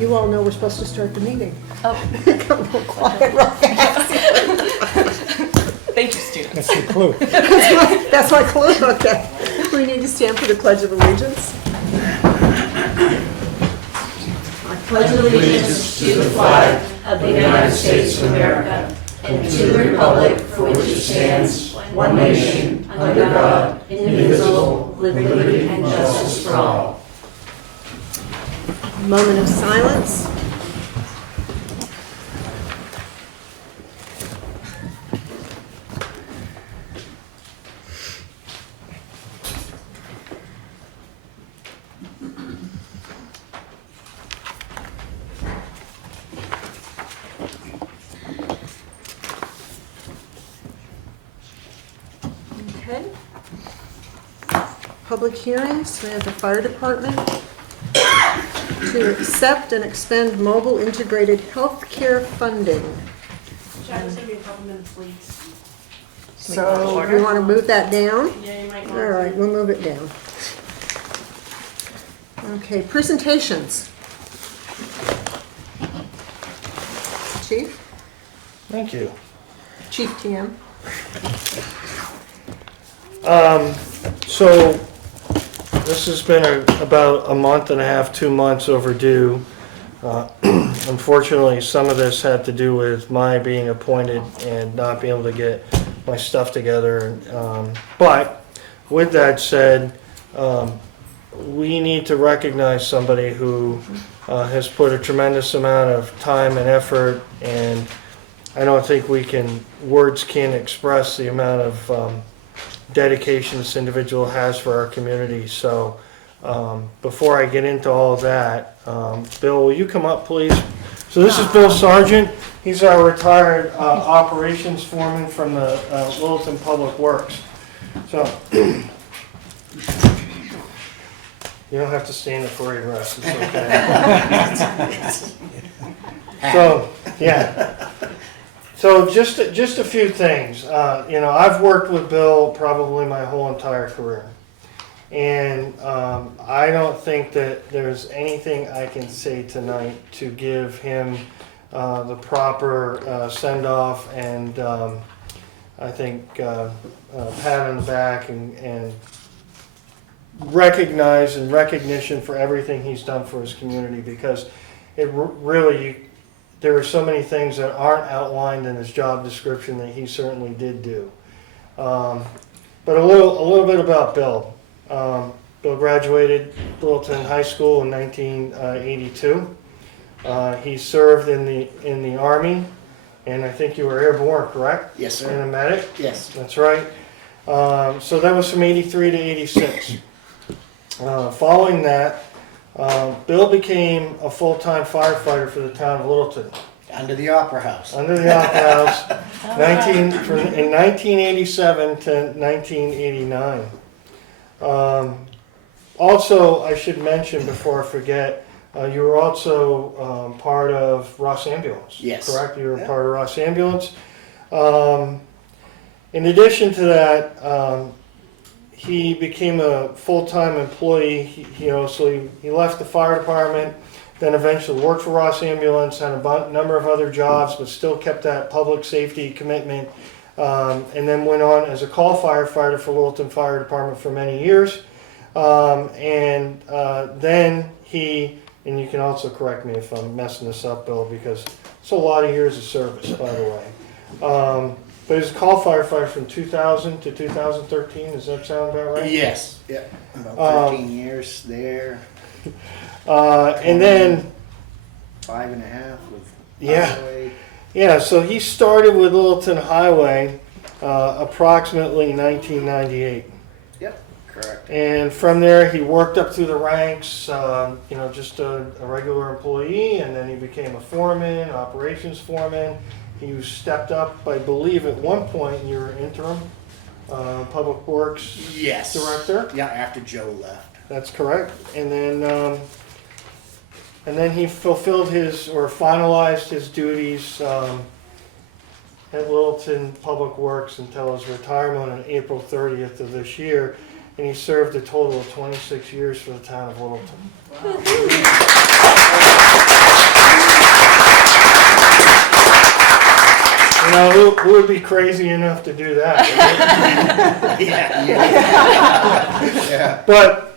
you all know we're supposed to start the meeting. Oh, Got a little quiet real fast. thank you, students. That's the clue. That's my clue, okay. We need to stand for the Pledge of Allegiance. I pledge allegiance to the flag of the United States of America and to the republic for which it stands, one nation, under God, indivisible, with liberty and justice for all. Moment of silence. Okay. Public hearings, we have the fire department to accept and expend mobile integrated healthcare funding. Jack, it's gonna be a couple minutes, please. So we want to move that down? Yeah, you might All want right, we'll move it down. Okay, presentations. Chief? Thank you. Chief TM. So this has been about a month and a half, 2 months overdue. Unfortunately, some of this had to do with my being appointed and not being able to get my stuff together. But with that said, we need to recognize somebody who has put a tremendous amount of time and effort, and I don't think words can't express the amount of dedication this individual has for our community. So before I get into all of that, Bill, will you come up, please? So this is Bill Sargent. He's our retired operations foreman from the Littleton Public Works. So you don't have to stand before you rest. It's okay. So yeah. So just a few things. I've worked with Bill probably my whole entire career, and I don't think that there's anything I can say tonight to give him the proper send-off and I think pat on the back and recognition for everything he's done for his community, because it really. There are so many things that aren't outlined in his job description that he certainly did do. But a little bit about Bill. Bill graduated Littleton High School in 1982. He served in the Army, and I think you were airborne, correct? Yes, sir. And a medic? Yes. That's right. So that was from 83 to 86. Following that, Bill became a full-time firefighter for the town of Littleton. Under the Opera House. Under the Opera House, in 1987 to 1989. Also, I should mention before I forget, you were also part of Ross Ambulance. Yes. Correct? You were part of Ross Ambulance. In addition to that, he became a full-time employee, so he left the fire department, then eventually worked for Ross Ambulance, had a number of other jobs, but still kept that public safety commitment, and then went on as a call firefighter for Littleton Fire Department for many years. Then he, and you can also correct me if I'm messing this up, Bill, because it's a lot of years of service, by the way. But he was a call firefighter from 2000 to 2013. Does that sound about right? Yes. Yeah. About 13 years there. And then 5.5 with Yeah. highway. Yeah, so he started with Littleton Highway approximately 1998. Yep. Correct. And from there, he worked up through the ranks, just a regular employee, and then he became a foreman, operations foreman. He stepped up, I believe, at one point you were interim public works Yes. director. Yeah. After Joe left. That's correct. And then he fulfilled finalized his duties at Littleton Public Works until his retirement on April 30th of this year. And he served a total of 26 years for the town of Littleton. Wow. know, who would be crazy enough to do that? Yeah. But,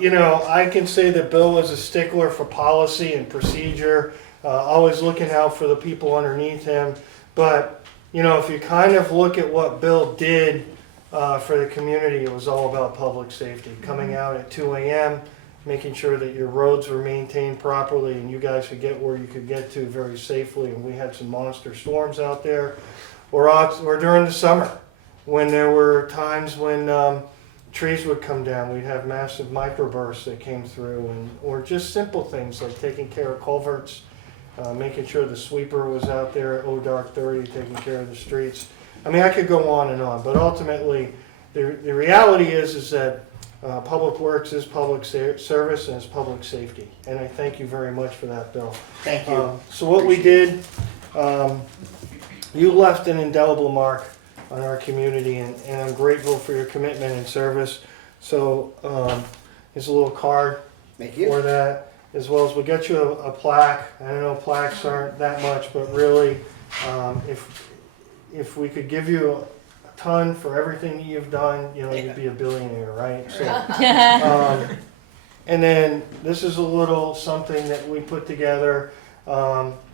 you know, I can say that Bill was a stickler for policy and procedure, always looking out for the people underneath him. But, you know, if you kind of look at what Bill did for the community, it was all about public safety. Coming out at 2 a.m., making sure that your roads were maintained properly and you guys could get where you could get to very safely. And we had some monster storms out there, or during the summer when there were times when trees would come down. We'd have massive microbursts that came through, or just simple things like taking care of culverts, making sure the sweeper was out there at dark 30, taking care of the streets. I mean, I could go on and on, but ultimately, the reality is that Public Works is public service and it's public safety. And I thank you very much for that, Bill. Thank you. So what we did, you left an indelible mark on our community, and I'm grateful for your commitment and service. So here's a little card Thank for you. that, as well as we got you a plaque. I don't know, plaques aren't that much, but really, if we could give you a ton for everything that you've done, you know, you'd be a billionaire, right? So, and then this is a little something that we put together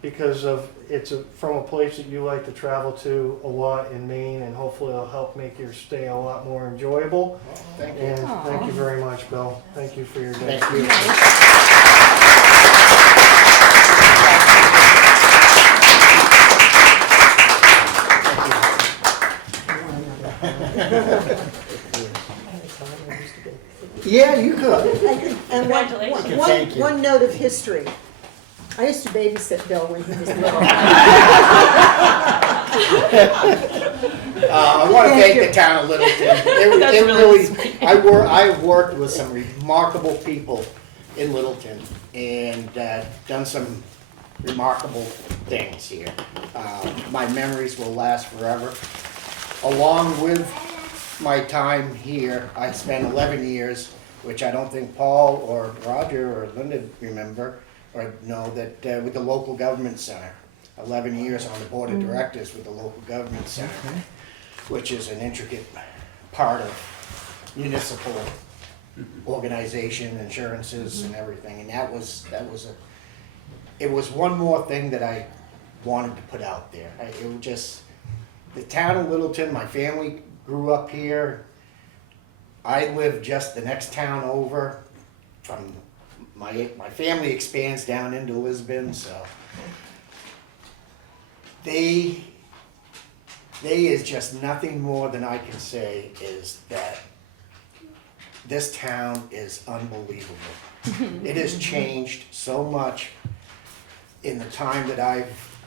because it's from a place that you like to travel to a lot in Maine, and hopefully it'll help make your stay a lot more enjoyable. Thank you. And thank you very much, Bill. Thank you for your day. Thank you. Yeah, you could. And Congratulations. Thank you. one note of history. I used to babysit Bill when he was little. I want to Thank thank you. the town of Littleton. That's It really really, I've worked with some remarkable people in Littleton and done some remarkable things here. My memories will last forever. Along with my time here, I spent 11 years, which I don't think Paul or Roger or Linda remember or know, that with the local government center. 11 years on the board of directors with the local government center, which is an intricate part of municipal organization, insurances and everything. And it was one more thing that I wanted to put out there. It was just, the town of Littleton, my family grew up here. I live just the next town over from my family expands down into Lisbon, so they is just nothing more than I can say is that this town is unbelievable. It has changed so much in the time that I've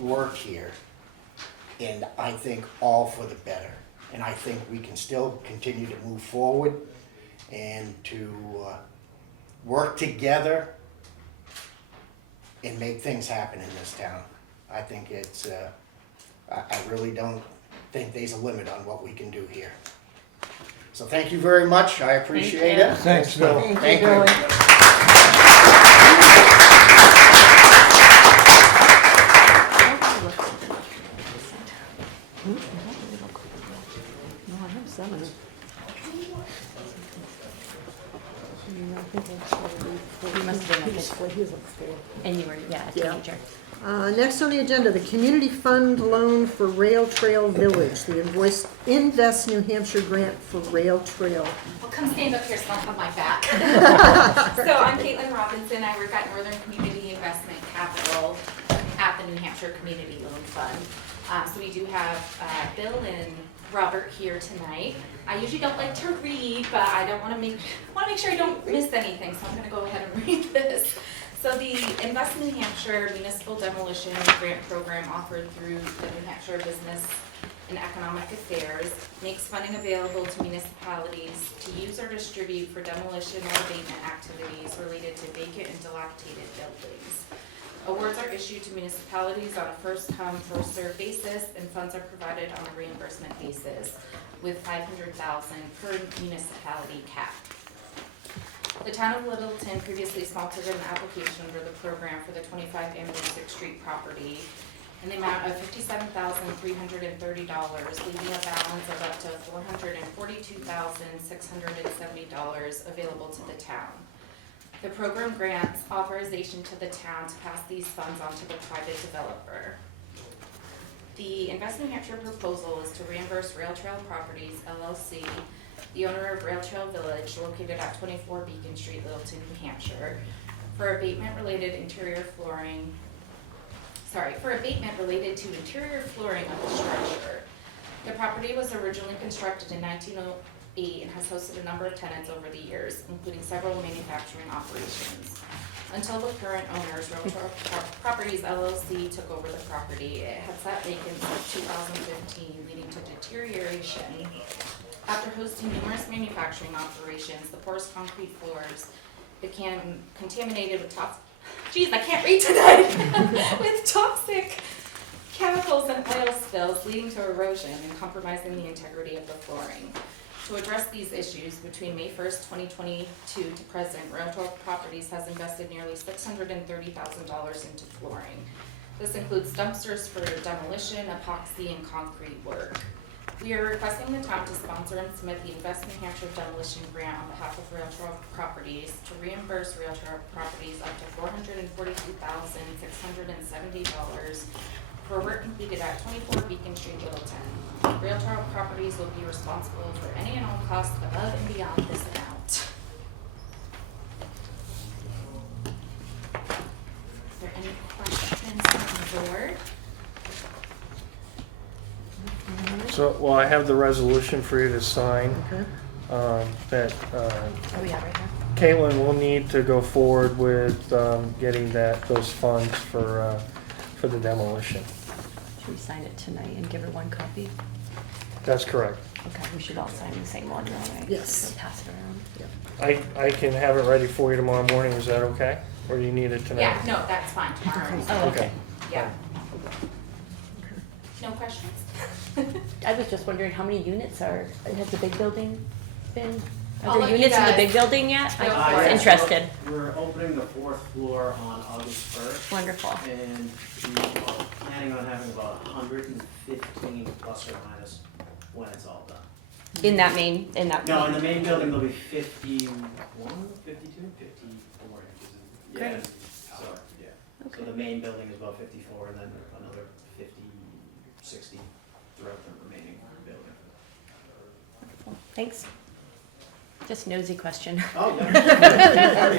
worked here, and I think all for the better. And I think we can still continue to move forward and to work together and make things happen in this town. I think it's, I really don't think there's a limit on what we can do here. So thank you very much, I appreciate it. Thanks, Bill. Thank you. You must have been and you were, yeah, a Yeah. teenager. Next on the agenda, the Community Fund Loan for Rail Trail Village, the Invest New Hampshire grant for Rail Trail. Well, come stand up here so I don't have my back. So I'm Caitlin Robinson. I work at Northern Community Investment Capital at the New Hampshire Community Loan Fund. So we do have Bill and Robert here tonight. I usually don't like to read, but I want to make sure I don't miss anything, so I'm going to go ahead and read this. So the Invest in New Hampshire Municipal Demolition Grant Program offered through the New Hampshire Business and Economic Affairs makes funding available to municipalities to use or distribute for demolition or abatement activities related to vacant and dilapidated buildings. Awards are issued to municipalities on a first-come, first-served basis, and funds are provided on a reimbursement basis with $500,000 per municipality cap. The town of Littleton previously sponsored an application under the program for the 25 and 6th Street property, in the amount of $57,330, leaving a balance of up to $442,670 available to the town. The program grants authorization to the town to pass these funds on to the private developer. The Invest New Hampshire proposal is to reimburse Rail Trail Properties, LLC, the owner of Rail Trail Village, located at 24 Beacon Street, Littleton, New Hampshire, for abatement related to interior flooring of the structure. The property was originally constructed in 1908 and has hosted a number of tenants over the years, including several manufacturing operations. Until the current owners, Rail Trail Properties LLC, took over the property, it had sat vacant since 2015, leading to deterioration. After hosting numerous manufacturing operations, the porous concrete floors became contaminated with with toxic chemicals and oil spills, leading to erosion and compromising the integrity of the flooring. To address these issues, between May 1st, 2022 to present, Rail Trail Properties has invested nearly $630,000 into flooring. This includes dumpsters for demolition, epoxy, and concrete work. We are requesting the town to sponsor and submit the Invest New Hampshire Demolition Grant on behalf of Rail Trail Properties to reimburse Rail Trail Properties up to $442,670 for work completed at 24 Beacon Street, Littleton. Rail Trail Properties will be responsible for any and all costs above and beyond this amount. Is there any questions from the board? So, well, I have the resolution for you to sign, Okay. that, Oh, yeah, right here. Caitlin will need to go forward with, getting those funds for the demolition. Should we sign it tonight and give her one copy? That's correct. Okay, we should all sign the same one, right? Yes. So pass it around. I can have it ready for you tomorrow morning, is that okay? Or do you need it tonight? Yeah, no, that's fine, tomorrow. Oh, Okay. Yeah. No questions? I was just wondering how many units has the big building been? I'll Are there let you units in the guys- big building yet? I Yeah, was yeah, interested. We're opening the 4th floor on August 1st, Wonderful. and we are planning on having about 115 plus or minus when it's all done. In that No, in the main building there'll be 51, 52, 54 inches. Great. Yeah, so, yeah. So Okay. the main building is about 54, and then another 50, 60 throughout the remaining building. Wonderful. Thanks. Just nosy question. Oh, yeah.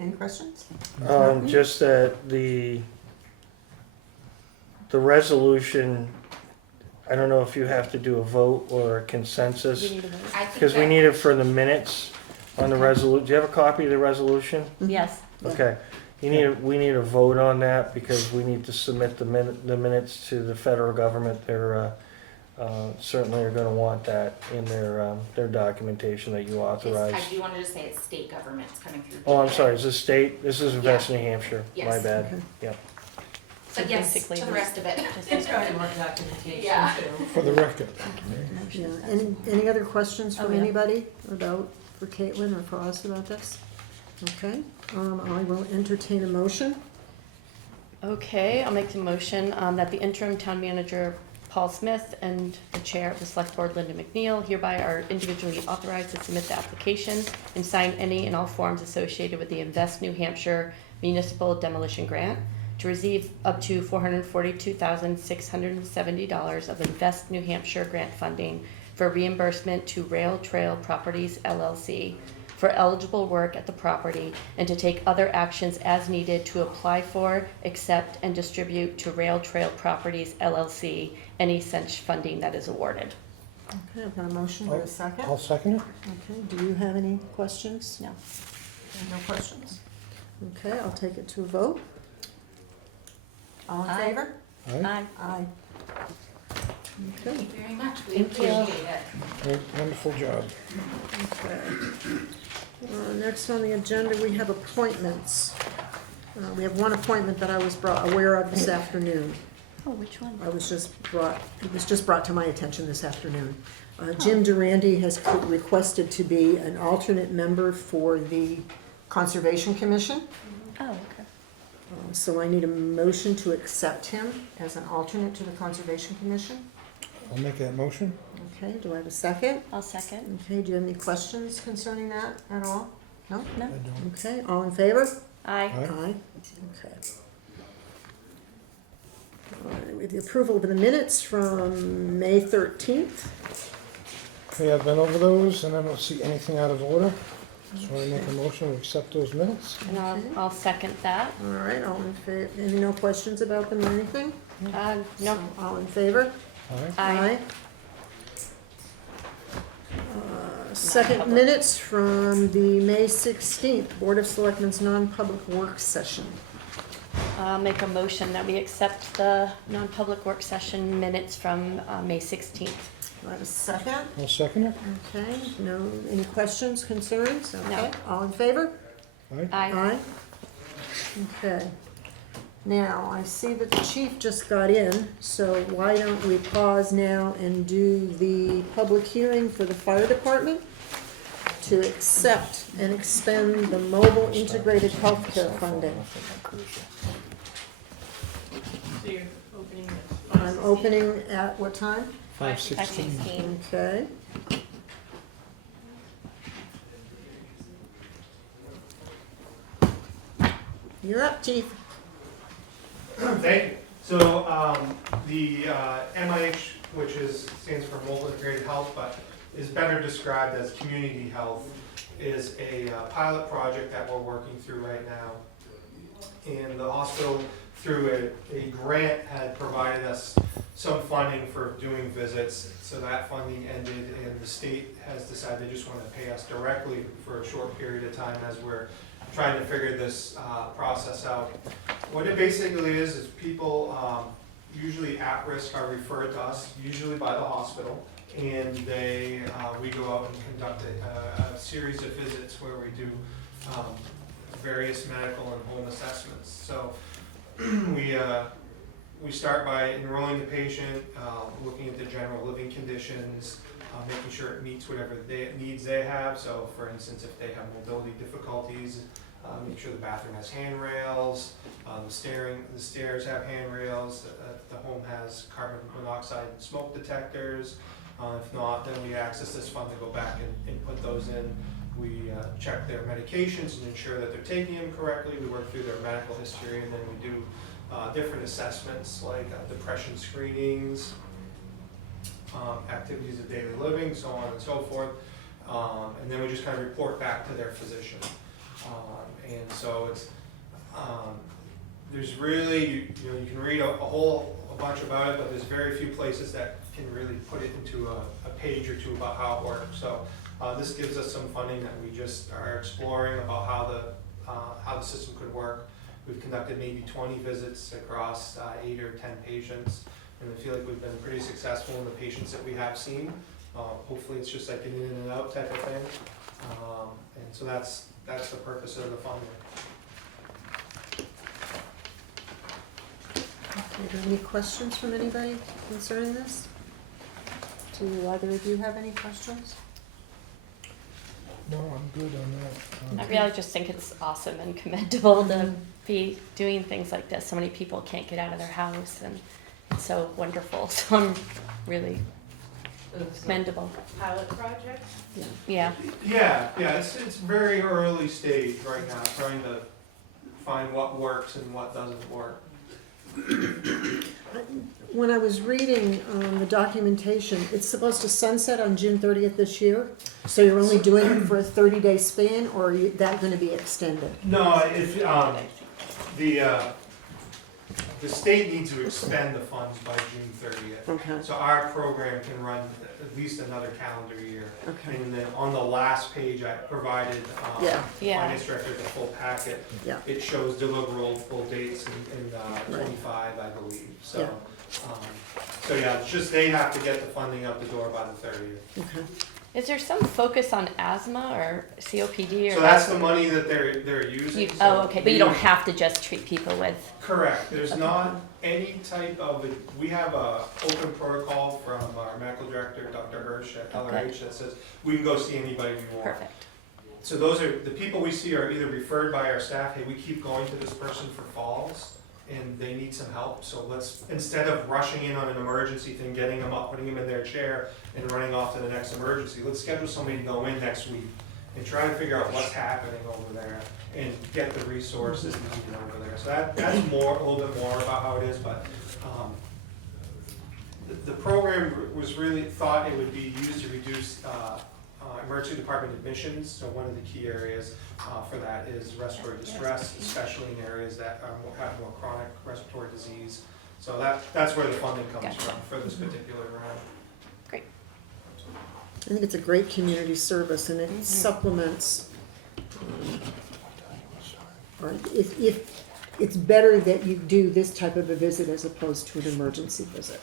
Any questions? Just that the resolution, I don't know if you have to do a vote or a consensus, We need a vote. I think because we that- need it for the minutes on the resolution. Do you have a copy of the resolution? Yes. Okay. We need a vote on that because we need to submit the minutes to the federal government. They're certainly are gonna want that in their documentation that you I authorize. do want to just say it's state governments coming through. Oh, I'm sorry, is this state? This is West New Hampshire, my Yes. bad. Okay. Yep. But yes, basically to the we- rest of it. Just Yeah. For the record. Yeah, any other questions Oh, from yeah. anybody for Caitlin or for us about this? Okay, I will entertain a motion. Okay, I'll make the motion that the interim town manager, Paul Smith, and the chair of the select board, Linda McNeil, hereby are individually authorized to submit the application and sign any and all forms associated with the Invest New Hampshire Municipal Demolition Grant to receive up to $442,670 of Invest New Hampshire grant funding for reimbursement to Rail Trail Properties LLC for eligible work at the property, and to take other actions as needed to apply for, accept, and distribute to Rail Trail Properties LLC any such funding that is awarded. Okay, I've got a motion, and a second. I'll second it. Okay, do you have any questions? No. No questions? Okay, I'll take it to a vote. All in Aye. favor? Aye. Aye. Thank Okay, you very much. We Thank you. appreciate it. Wonderful job. okay. Next on the agenda, we have appointments. We have one appointment that I was brought aware of this afternoon. Oh, which one? It was just brought to my attention this afternoon. Jim Durandi has requested to be an alternate member for the Conservation Commission. Oh, okay. So I need a motion to accept him as an alternate to the Conservation Commission. I'll make that motion. Okay, do I have a second? I'll second. Okay, do you have any questions concerning that at all? No? No? I don't. Okay, all in favor? Aye. Aye. Aye. Okay. All right, with the approval of the minutes from May 13th. Okay, I've been over those and I don't see anything out of order. So I make a motion to accept those minutes. And I'll second that. All right, all in favor, any no questions about them or anything? No. So, all in favor? Aye. Aye. Second Non-public. minutes from the May 16th Board of Selectmen's non-public work session. I'll make a motion that we accept the non-public work session minutes from May 16th. Do I have a second? I'll second it. Okay, no, any questions, concerns? Okay, No. all in favor? Aye. Aye. Okay. Now, I see that the chief just got in, so why don't we pause now and do the public hearing for the fire department to accept and expend the mobile integrated healthcare funding. So you're opening at I'm opening at what time? 5:16. 5:16. Okay. You're up, chief. Thank you. So the MIH, which stands for Mobile Integrated Health, but is better described as community health, is a pilot project that we're working through right now. And the hospital, through a grant, had provided us some funding for doing visits. So that funding ended, and the state has decided they just want to pay us directly for a short period of time as we're trying to figure this process out. What it basically is people usually at risk are referred to us, usually by the hospital, and we go out and conduct a series of visits where we do various medical and home assessments. So we start by enrolling the patient, looking at the general living conditions, making sure it meets whatever needs they have. So for instance, if they have mobility difficulties, make sure the bathroom has handrails, the stairs have handrails, the home has carbon monoxide smoke detectors. If not, then we access this fund to go back and put those in. We check their medications and ensure that they're taking them correctly. We work through their medical history, and then we do different assessments like depression screenings, activities of daily living, so on and so forth. And then we just kind of report back to their physician. And so it's there's really you can read a bunch about it, but there's very few places that can really put it into a page or two about how it works. So this gives us some funding that we just are exploring about how the system could work. We've conducted maybe 20 visits across 8 or 10 patients, and I feel like we've been pretty successful in the patients that we have seen. Hopefully it's just like an in and out type of thing. And so that's the purpose of the funding. Are there any questions from anybody concerning this? Do either of you have any questions? No, I'm good on that. I really just think it's awesome and commendable to be doing things like this. So many people can't get out of their house, and it's so wonderful. So I'm really commendable. pilot project. Yeah. Yeah, it's very early stage right now, trying to find what works and what doesn't work. When I was reading the documentation, it's supposed to sunset on June 30th this year. So you're only doing it for a 30-day span, or are that going to be extended? No, if the state needs to expend the funds by June 30th. Okay. So our program can run at least another calendar year. Okay. And then on the last page, I provided Yeah. finance director the full packet. Yeah. It shows deliverable dates in 25, I believe. So, Yeah. So yeah, it's just they have to get the funding out the door by the 30th. Okay. Is there some focus on asthma or COPD? Or So that's the money that they're using. oh, okay, but you don't have to just treat people with. Correct. There's not any type of, we have a open protocol from our medical director, Dr. Hirsch at LRH, that says we can go see anybody we want. Perfect. So those are, the people we see are either referred by our staff, hey, we keep going to this person for falls, and they need some help, so let's, instead of rushing in on an emergency thing, getting them up, putting them in their chair, and running off to the next emergency, let's schedule somebody to go in next week and try to figure out what's happening over there and get the resources needed over there. So that's more, a little bit more about how it is, but the program was really thought it would be used to reduce emergency department admissions. So one of the key areas for that is respiratory distress, especially in areas that have more chronic respiratory disease. So that's where the funding comes from for this particular round. I think it's a great community service, and it supplements, or if it's better that you do this type of a visit as opposed to an emergency visit.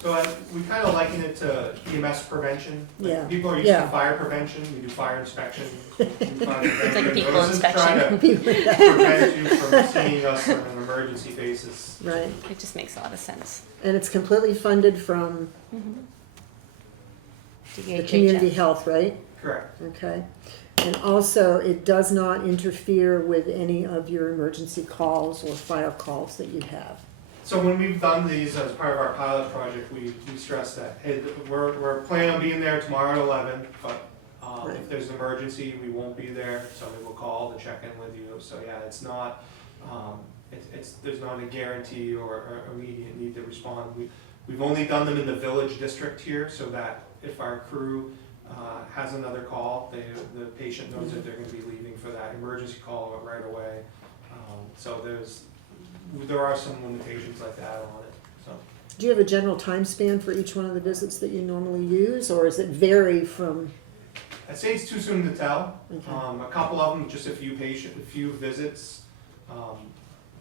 So we kind of liken it to EMS prevention. Like, Yeah. people are used to fire prevention. We do fire inspection. We do fire It's like prevention. people This is trying to prevent you from seeing us on an emergency basis. Right, It just makes a lot of sense. and it's completely funded from the DHHS. community health, right? Correct. Okay. And also, it does not interfere with any of your emergency calls or fire calls that you have. So when we've done these as part of our pilot project, we stress that, hey, we're planning on being there tomorrow at 11, but Right. if there's an emergency, we won't be there. Somebody will call to check in with you. So yeah, it's not, there's not a guarantee or immediate need to respond. We've only done them in the village district here, so that if our crew has another call, the patient knows that they're going to be leaving for that emergency call right away. So there are some limitations like that on it. So Do you have a general time span for each one of the visits that you normally use, or does it vary from? I'd say it's too soon to tell. Okay. A couple of them, just a few visits.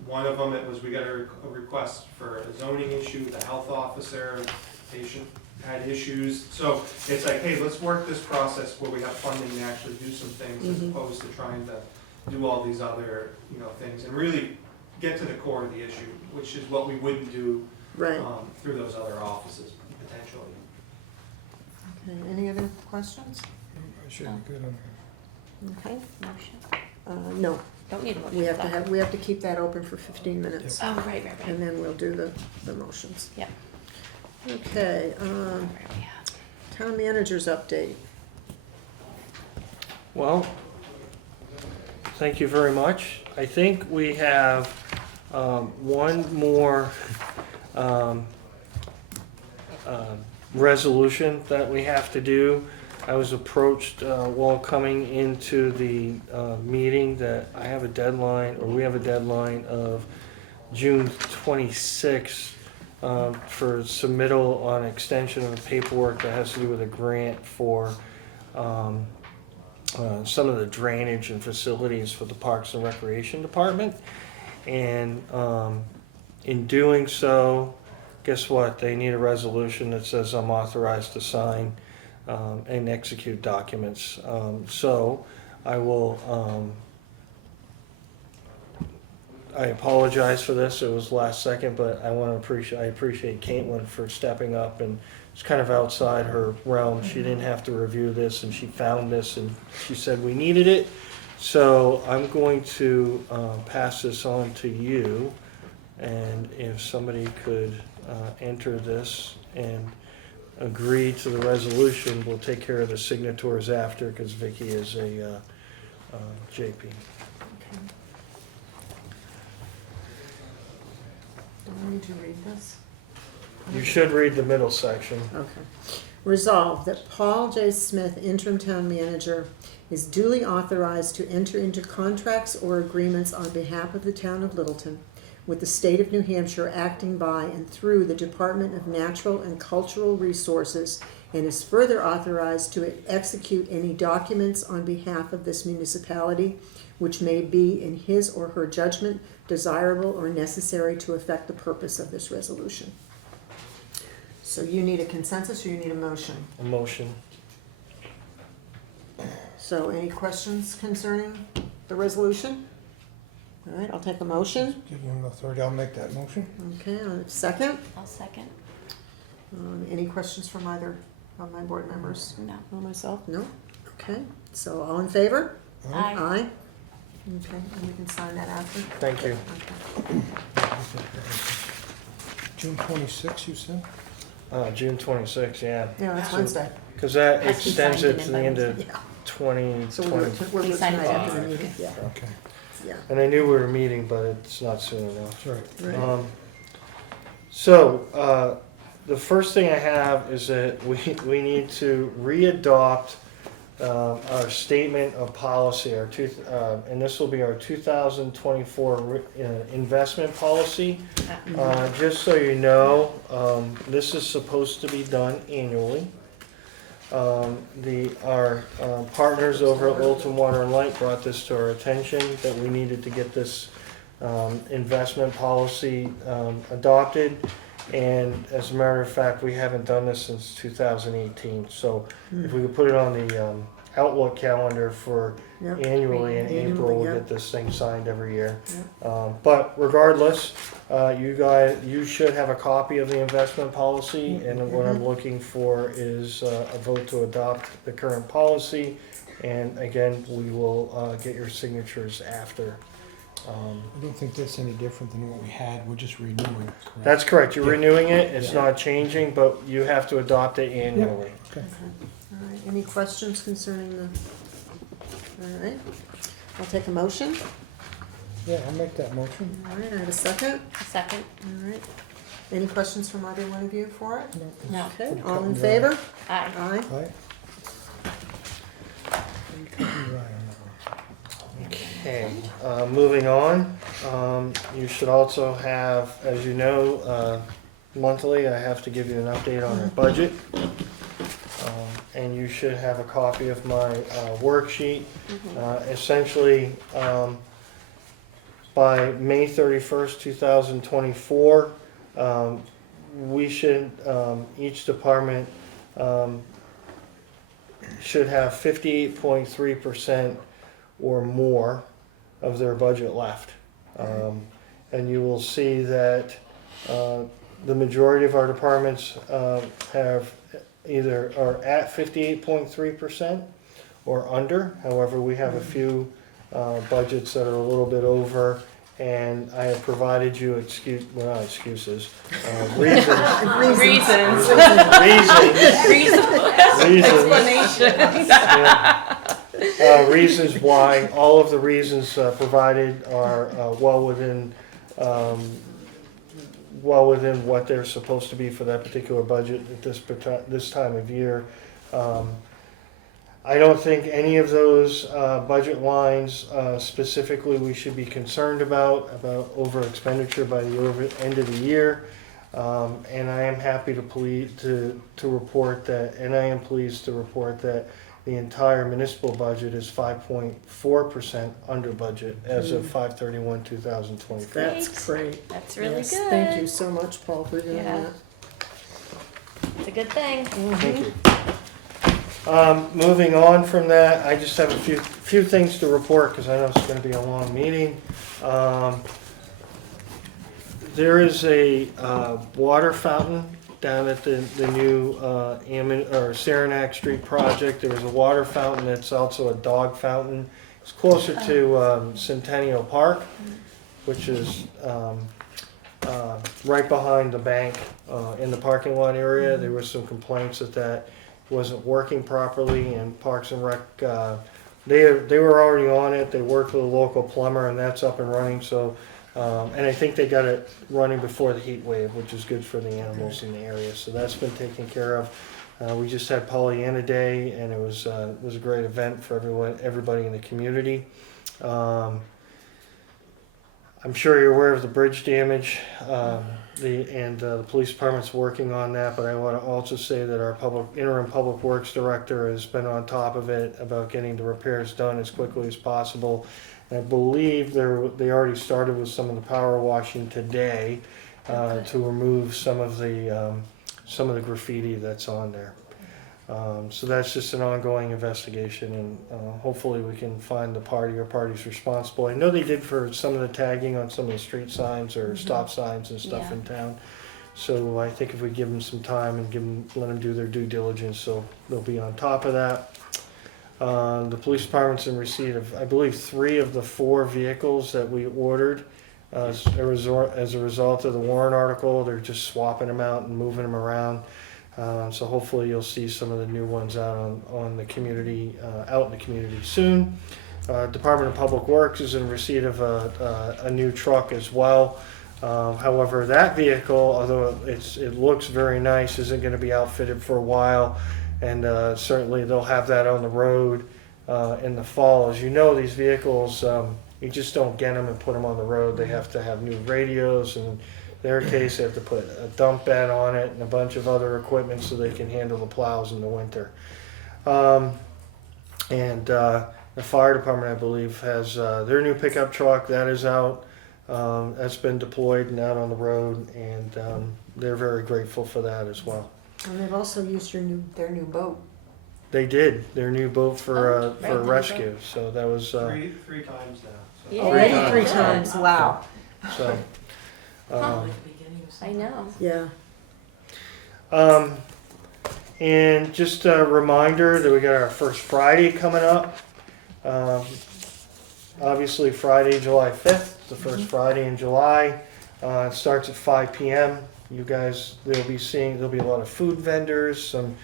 One of them, it was we got a request for a zoning issue, the health officer, patient had issues. So it's like, hey, let's work this process where we have funding to actually do some things as opposed to trying to do all these other, things and really get to the core of the issue, which is what we wouldn't do Right. through those other offices potentially. Okay, any other questions? I should be good on that. Okay, Motion. no, Don't need a motion. we have to keep that open for 15 minutes. Oh, right. And then we'll do the motions. Yep. Okay, Where are we at? town manager's update. Well, thank you very much. I think we have one more resolution that we have to do. I was approached while coming into the meeting that I have a deadline, or we have a deadline of June 26th for submittal on extension of the paperwork that has to do with a grant for some of the drainage and facilities for the Parks and Recreation Department. And in doing so, guess what? They need a resolution that says I'm authorized to sign and execute documents. So I will, I apologize for this. It was last second, but I appreciate Caitlin for stepping up, and it's kind of outside her realm. She didn't have to review this, and she found this, and she said we needed it. So I'm going to pass this on to you, and if somebody could enter this and agree to the resolution, we'll take care of the signatories after, because Vicky is a JP. Do I need to read this? You should read the middle section. Okay. Resolved that Paul J. Smith, interim town manager, is duly authorized to enter into contracts or agreements on behalf of the town of Littleton with the state of New Hampshire, acting by and through the Department of Natural and Cultural Resources, and is further authorized to execute any documents on behalf of this municipality which may be, in his or her judgment, desirable or necessary to effect the purpose of this resolution. So you need a consensus or you need a motion? A motion. So any questions concerning the resolution? All right, I'll take a motion. Give them the authority, I'll make that motion. Okay, second. I'll second. Any questions from either of my board members? No. Or myself? No? Okay, so all in favor? Aye. Aye? Okay, and we can sign that after? Thank you. Okay. June 26th, you said? June 26th, yeah. Yeah, that's So- Wednesday. Because that Has to be extends signed it in to the by end of Yeah. 2020. So we're We sign it tonight after the tomorrow. meeting, yeah, Okay, yeah. And I knew we were meeting, but it's not soon enough. that's right. Right. So, the first thing I have is that we need to re-adopt our statement of policy, and this will be our 2024 investment policy. Just so you know, this is supposed to be done annually. Our partners over at Littleton Water and Light brought this to our attention, that we needed to get this investment policy adopted. And as a matter of fact, we haven't done this since 2018. So if we could put it on the Outlook calendar for Yep. annually in Annually, April, we'll yeah. get this thing signed every year. But regardless, you should have a copy of the investment policy, and what I'm looking for is a vote to adopt the current policy. And again, we will get your signatures after. I don't think that's any different than what we had, we're just renewing, correct? That's correct, you're Yeah. renewing it, it's Yeah. not changing, but you have to adopt it annually. Okay. All right, any questions concerning the, all right, I'll take a motion. Yeah, I'll make that motion. All right, I have a second. A second? All right. Any questions from either one of you for it? No. Okay, Pretty all cut in and dry. favor? Aye. Aye. Aye. Pretty cut and dry on that one. Okay, moving on, you should also have, as you know, monthly, I have to give you an update on our budget. And you should have a copy of my worksheet. Essentially, by May 31st, 2024, we should, each department should have 58.3% or more of their budget left. And you will see that the majority of our departments have either are at 58.3% or under. However, we have a few budgets that are a little bit over, and I have provided you reasons. Reasons. Explanations. Reasons why. All of the reasons provided are well within what they're supposed to be for that particular budget at this time of year. I don't think any of those budget lines specifically we should be concerned about over expenditure by the end of the year. And I am happy to report that, and I am pleased to report that the entire municipal budget is 5.4% under budget as of 5/31/2024. That's great. That's really Yes, good. Thank you so much, Paul, for doing Yeah. that. It's a good thing. Thank you. Moving on from that, I just have a few things to report because I know it's going to be a long meeting. There is a water fountain down at the new Saranac Street project. There was a water fountain that's also a dog fountain. It's closer to Centennial Park, which is right behind the bank in the parking lot area. There were some complaints that wasn't working properly, and Parks and Rec, they were already on it. They worked with a local plumber, and that's up and running. So, and I think they got it running before the heat wave, which is good for the animals in the area. So that's been taken care of. We just had Pollyanna Day, and it was a great event for everybody in the community. I'm sure you're aware of the bridge damage, the police department's working on that, but I want to also say that our interim public works director has been on top of it about getting the repairs done as quickly as possible. And I believe they already started with some of the power washing today to remove some of the graffiti that's on there. So that's just an ongoing investigation, and hopefully we can find the party or parties responsible. I know they did for some of the tagging on some of the street signs or stop signs and stuff in town. So I think if we give them some time and let them do their due diligence, so they'll be on top of that. The police department's in receipt of, I believe, 3 of the 4 vehicles that we ordered. As a result of the Warren article, they're just swapping them out and moving them around. So hopefully you'll see some of the new ones out on the community, out in the community soon. Department of Public Works is in receipt of a new truck as well. However, that vehicle, although it looks very nice, isn't going to be outfitted for a while, and certainly they'll have that on the road in the fall. As you know, these vehicles, you just don't get them and put them on the road. They have to have new radios, and in their case, they have to put a dump bed on it and a bunch of other equipment so they can handle the plows in the winter. The fire department, I believe, has their new pickup truck that is out. That's been deployed and out on the road, and they're very grateful for that as well. And they've also used their new boat. They did their new boat for right, the new rescue, so that was Three times now. So. Yeah. Already 3 Good. times, wow. so. I know. Yeah. And just a reminder that we got our first Friday coming up. Obviously, Friday, July 5th, the first Friday in July. It starts at 5 p.m. You guys, there'll be a lot of food vendors, some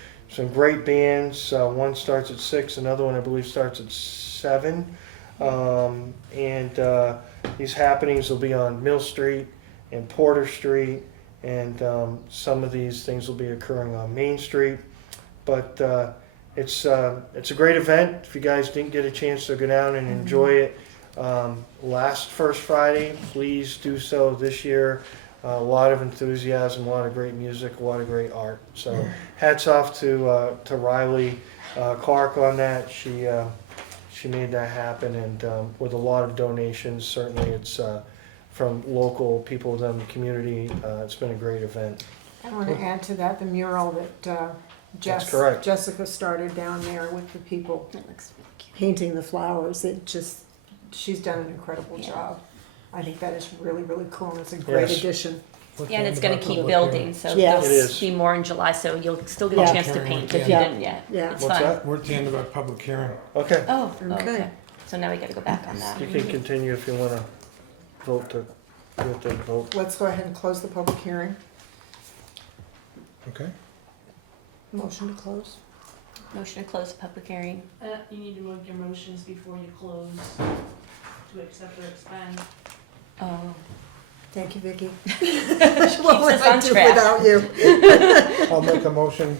great bands. One starts at 6, another one I believe starts at 7. These happenings will be on Mill Street and Porter Street, and some of these things will be occurring on Main Street. But it's a great event. If you guys didn't get a chance to go down and enjoy it last first Friday, please do so this year. A lot of enthusiasm, a lot of great music, a lot of great art. So hats off to Riley Clark on that. She made that happen, and with a lot of donations. Certainly it's from local people within the community. It's been a great event. I want to add to that the mural that That's correct. Jessica started down there with the people That looks really cute. painting the flowers. She's done an incredible Yeah. job. I think that is really, really cool, and it's a great Yes. addition. Yeah, and it's gonna keep building, so Yes. It there'll is. be more in July, so you'll still get Yeah. a chance to paint if you Yeah. didn't yet. Yeah. It's What's fun. that? We're at the end of our public hearing. Okay. Oh, Okay. okay. So now we gotta go back on that. You can continue if you want to vote to vote. Let's go ahead and close the public hearing. Okay. Motion to close. Motion to close the public hearing. You need to make your motions before you close to accept or expend. Oh. Thank you, Vicki. Keeps What would us I on do track. without you? I'll make a motion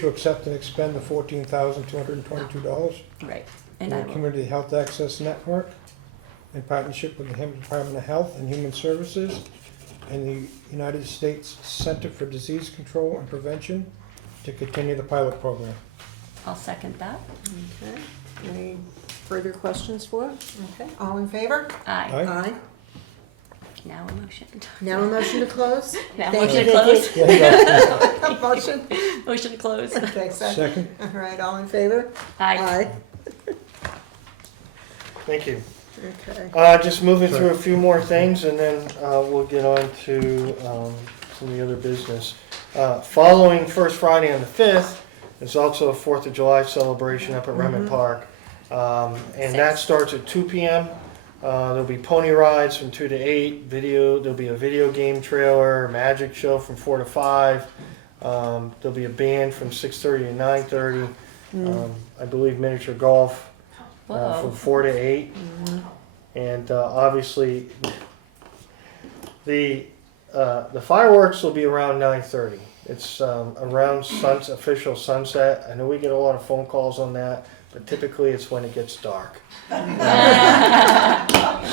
to accept and expend the $14,222 Right. in And the I will, Community Health Access Network in partnership with the Hampton Department of Health and Human Services and the United States Center for Disease Control and Prevention to continue the pilot program. I'll second that. Okay. Any further questions for it? Okay. All in favor? Aye. Aye. Aye. Now a motion. Now a motion to close? Now Thank motion you, to close. Vicki. Yeah, you got Motion? Motion to close. Okay, it. second. Second. All right, all in favor? Aye. Thank you. Okay. Just moving through a few more things, and then we'll get on to some of the other business. Following First Friday on the 5th, there's also a 4th of July celebration up at Remit Park. And that starts at 2 p.m. There'll be pony rides from 2 to 8, there'll be a video game trailer, a magic show from 4 to 5. There'll be a band from 6:30 to 9:30. I believe miniature golf from Whoa. 4 to 8. And obviously the fireworks will be around 9:30. It's around official sunset. I know we get a lot of phone calls on that, but typically it's when it gets dark.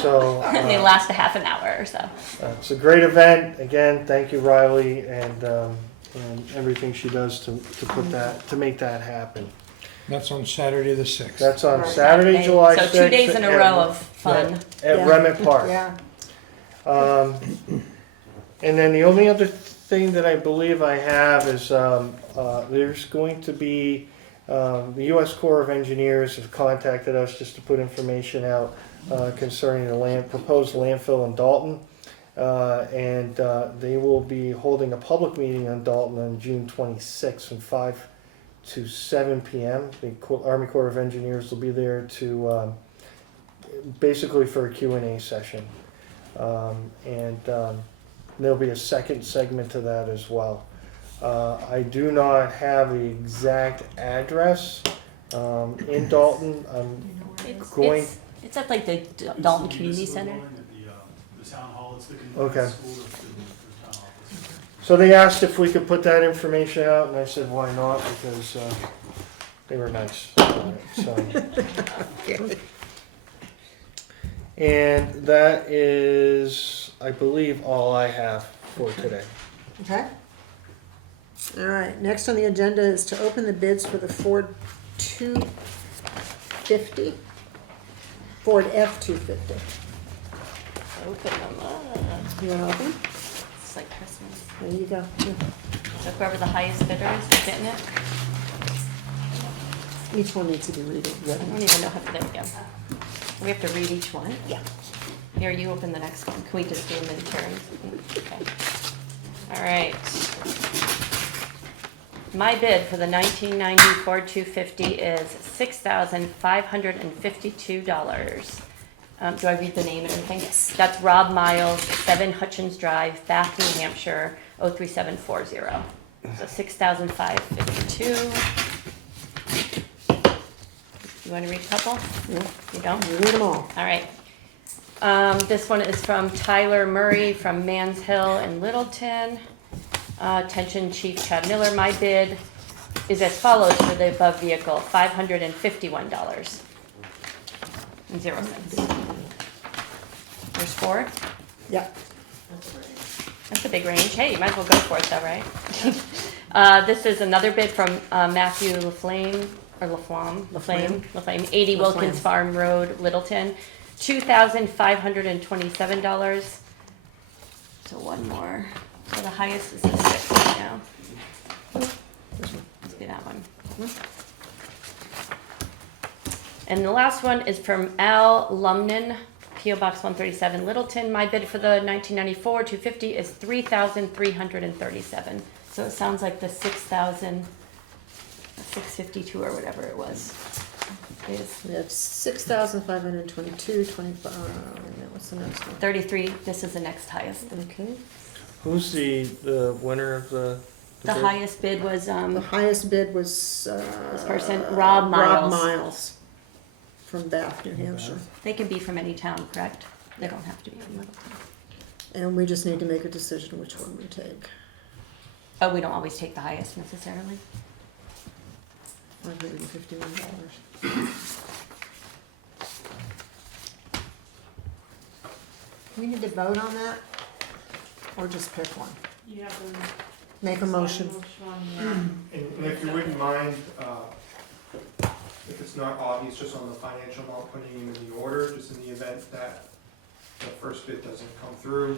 So They last a half an hour or so. it's a great event. Again, thank you, Riley, and everything she does to make that happen. That's on Saturday the 6th. That's on Right. Saturday, July 6th. So 2 days in a row of fun. At Yeah. Remit Park. Yeah. And then the only other thing that I believe I have is there's going to be the U.S. Corps of Engineers have contacted us just to put information out concerning the proposed landfill in Dalton. And they will be holding a public meeting on Dalton on June 26th from 5 to 7 p.m. The Army Corps of Engineers will be there to basically for a Q&A session. There'll be a second segment to that as well. I do not have the exact address in Dalton. It's at like the Dalton Community Center. The town hall, it's the Okay. school, it's the town office. So they asked if we could put that information out, and I said, why not? Because they were nice about it. So. And that is, I believe, all I have for today. Okay. All right, next on the agenda is to open the bids for the Ford 250, Ford F-250. Open them up. You wanna open? It's like Christmas. There you go. Yeah. So whoever the highest bidder is getting it. Each one needs to be read. I don't even know how to, there we go. We have to read each one? Yeah. Here, you open the next one. Can we just do them in turns? Okay. All right. My bid for the 1990 Ford 250 is $6,552. Do I read the name and everything? Yes. That's Rob Miles, 7 Hutchins Drive, Bath, New Hampshire, 03740. So $6,552. You want to read a couple? Yeah. You don't? You read them all. All right. This one is from Tyler Murray from Mans Hill in Littleton. Attention Chief Chad Miller, my bid is as follows for the above vehicle, $551.00. There's Ford. Yeah. That's a big range. Hey, you might as well go for it though, right? This is another bid from Matthew Laflame, or Laflame, 80 Wilkins Farm Road, Littleton, $2,527. So one more. So the highest is the 6 right now. Let's do that one. And the last one is from Al Lumnan, P.O. Box 137, Littleton. My bid for the 1994 250 is $3,337. So it sounds like the 6,652 or whatever it was. We have 6,522, 25, what's the next one? 33. This is the next highest. Okay. Who's the winner of the The bid? highest bid was The highest bid was, this person, Rob Miles. Rob Miles from Bath, New Hampshire. They can be from any town, correct? They don't have to be from Littleton. And we just need to make a decision which one we take. Oh, we don't always take the highest necessarily. $551. We need to vote on that, or just pick one? You have to. Make a motion. And if you wouldn't mind, if it's not obvious, just on the financial amount, putting them in the order, just in the event that the first bid doesn't come through,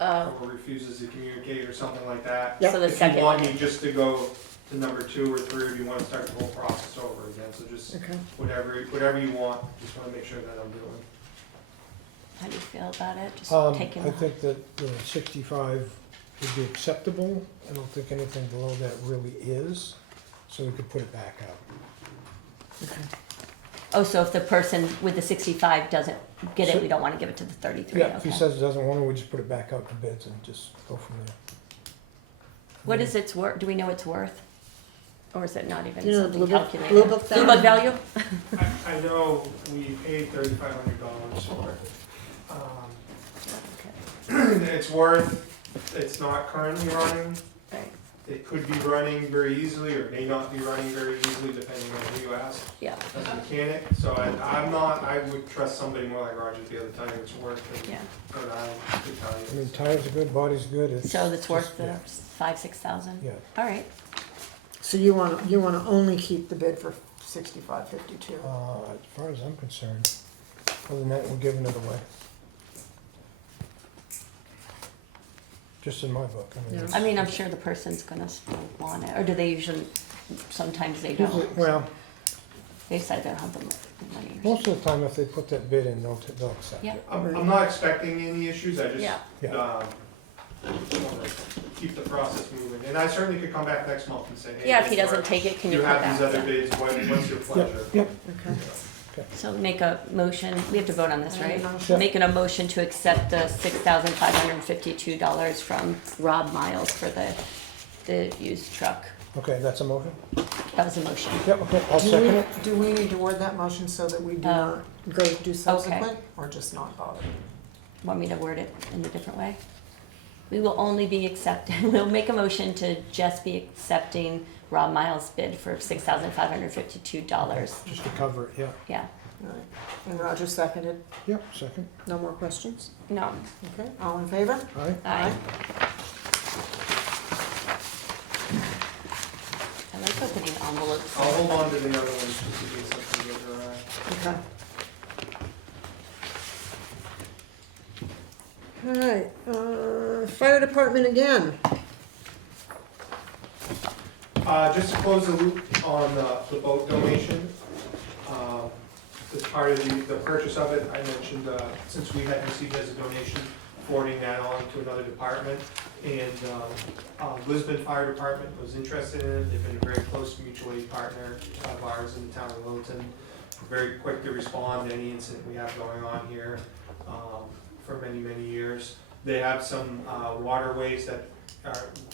or refuses to communicate or something like that. Yep. So the If you second want one. me just to go to number 2 or 3, or do you want to start the whole process over again? So just Okay. whatever you want, just want to make sure that I'm doing. How do you feel about it? Just taking I think that the 65 would be acceptable. I don't think anything below that really is, so we could put it back out. Oh, so if the person with the 65 doesn't get it, we don't want to give it to the 33. Yeah, if he Okay. says he doesn't want it, we just put it back out to bids and just go from there. What is its worth? Do we know its worth? Or is it not even You know, something Blue Book- calculated? Blue Book Blue Book value? I know we paid $3,500 for it. It's it's not currently running. Right. It could be running very easily, or may not be running very easily, depending on who you ask Yeah, as a mechanic. So I would trust somebody more like Roger the other time it's worth it. yeah. But I could tell I mean, you. tires are good, body's good. It's So that's worth just- the yeah. 5,000-6,000? Yeah. All right. So you wanna only keep the bid for 6552? As far as I'm concerned, other than that, we're giving it away. Just in my book, I mean. Yeah. I mean, I'm sure the person's gonna still want it, or do they usually, sometimes they Usually- don't? Well, They decide they don't have the money. most of the time, if they put that bid in, they'll accept Yeah. it. I'm not expecting any issues. I just, Yeah. Yeah. wanna keep the process moving. And I certainly could come back next month and say, hey. Yeah, if he this doesn't worked. take it, can you You come have back? these other Yeah. bids, what's your pleasure? Yep. Okay. So make a motion, we have to vote on this, I need a right? motion. Making a motion to accept the $6,552 from Rob Miles for the used truck. Okay, that's a motion? That was a motion. Yep, okay, I'll second it. Do we need to word that motion so that we do not go do subsequent, or just not bother? Want me to word it in a different way? We will only be accepting, we'll make a motion to just be accepting Rob Miles' bid for $6,552. Just to cover it, yeah. Yeah, All right. And Roger seconded. Yep, second. No more questions? no, Okay, all in favor? Aye. aye. I like opening envelopes. I'll hold on to the other ones just in case something goes awry. Okay. All right, fire department again. Just to close the loop on the boat donation, as part of the purchase of it, I mentioned, since we had received as a donation, forwarding that on to another department. And Lisbon Fire Department was interested in it. They've been a very close mutual aid partner of ours in the town of Littleton. Very quick to respond to any incident we have going on here for many, many years. They have some waterways that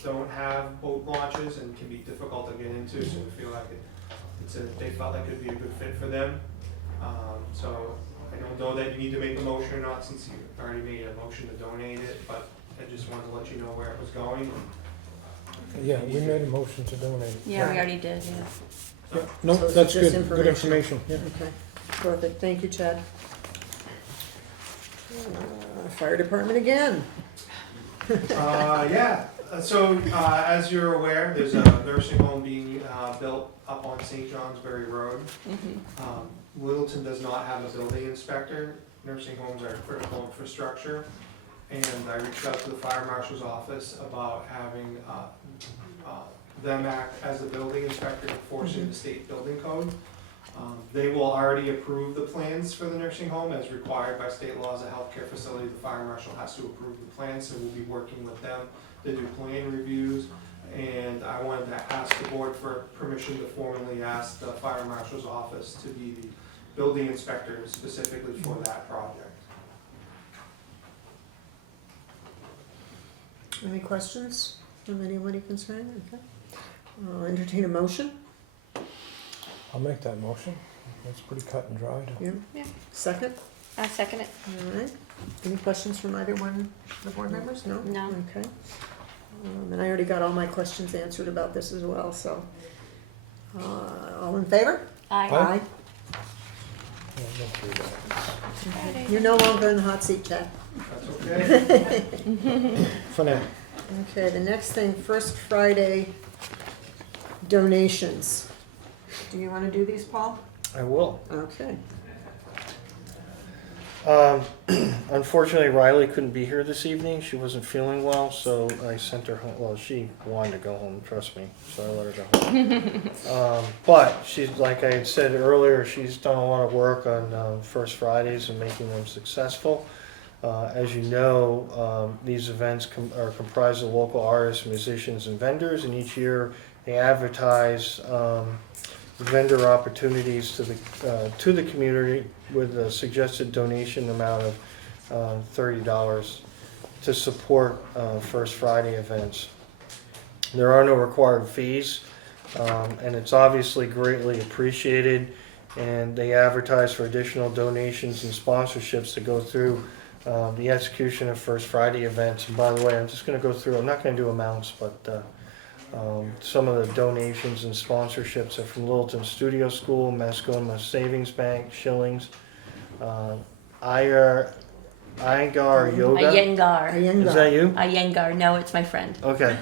don't have boat launches and can be difficult to get into, so we feel like they felt like it'd be a good fit for them. So I don't know that you need to make a motion or not, since you already made a motion to donate it, but I just wanted to let you know where it was going. Yeah, we made a motion to donate it. Yeah, we already did, yeah. Yeah, no, So it's that's just good, good information, yeah. Okay, perfect, thank you, Chad. Fire department again. Yeah, so as you're aware, there's a nursing home being built up on St. Johnsbury Road. Littleton does not have a building inspector. Nursing homes are critical infrastructure. And I reached out to the fire marshal's office about having them act as a building inspector enforcing the state building code. They will already approve the plans for the nursing home as required by state laws. A healthcare facility, the fire marshal has to approve the plans, so we'll be working with them to do plan reviews. And I wanted to ask the board for permission to formally ask the fire marshal's office to be the building inspector specifically for that project. Any questions from anybody concerned? Okay. Entertain a motion? I'll make that motion. That's pretty cut and dried. Yeah. Yeah. Second? I second it. All right. Any questions from either one of the board members? No? No. Okay. And I already got all my questions answered about this as well, so. All in favor? Aye. Aye. Yeah, I'll go through that. You're no longer in the hot seat, Chad. That's okay? For now. Okay, the next thing, First Friday donations. Do you want to do these, Paul? I will. Okay. Unfortunately, Riley couldn't be here this evening. She wasn't feeling well, so I sent her home. Well, she wanted to go home, trust me, so I let her go home. But she's, like I had said earlier, she's done a lot of work on First Fridays and making them successful. As you know, these events are comprised of local artists, musicians, and vendors, and each year they advertise vendor opportunities to the community with a suggested donation amount of $30 to support First Friday events. There are no required fees, and it's obviously greatly appreciated, and they advertise for additional donations and sponsorships to go through the execution of First Friday events. And by the way, I'm just going to go through, I'm not going to do amounts, but some of the donations and sponsorships are from Littleton Studio School, Mascoma Savings Bank, Shillings, Iyengar Yoga. Iyengar. Is that you? Iyengar. No, it's my friend. Okay.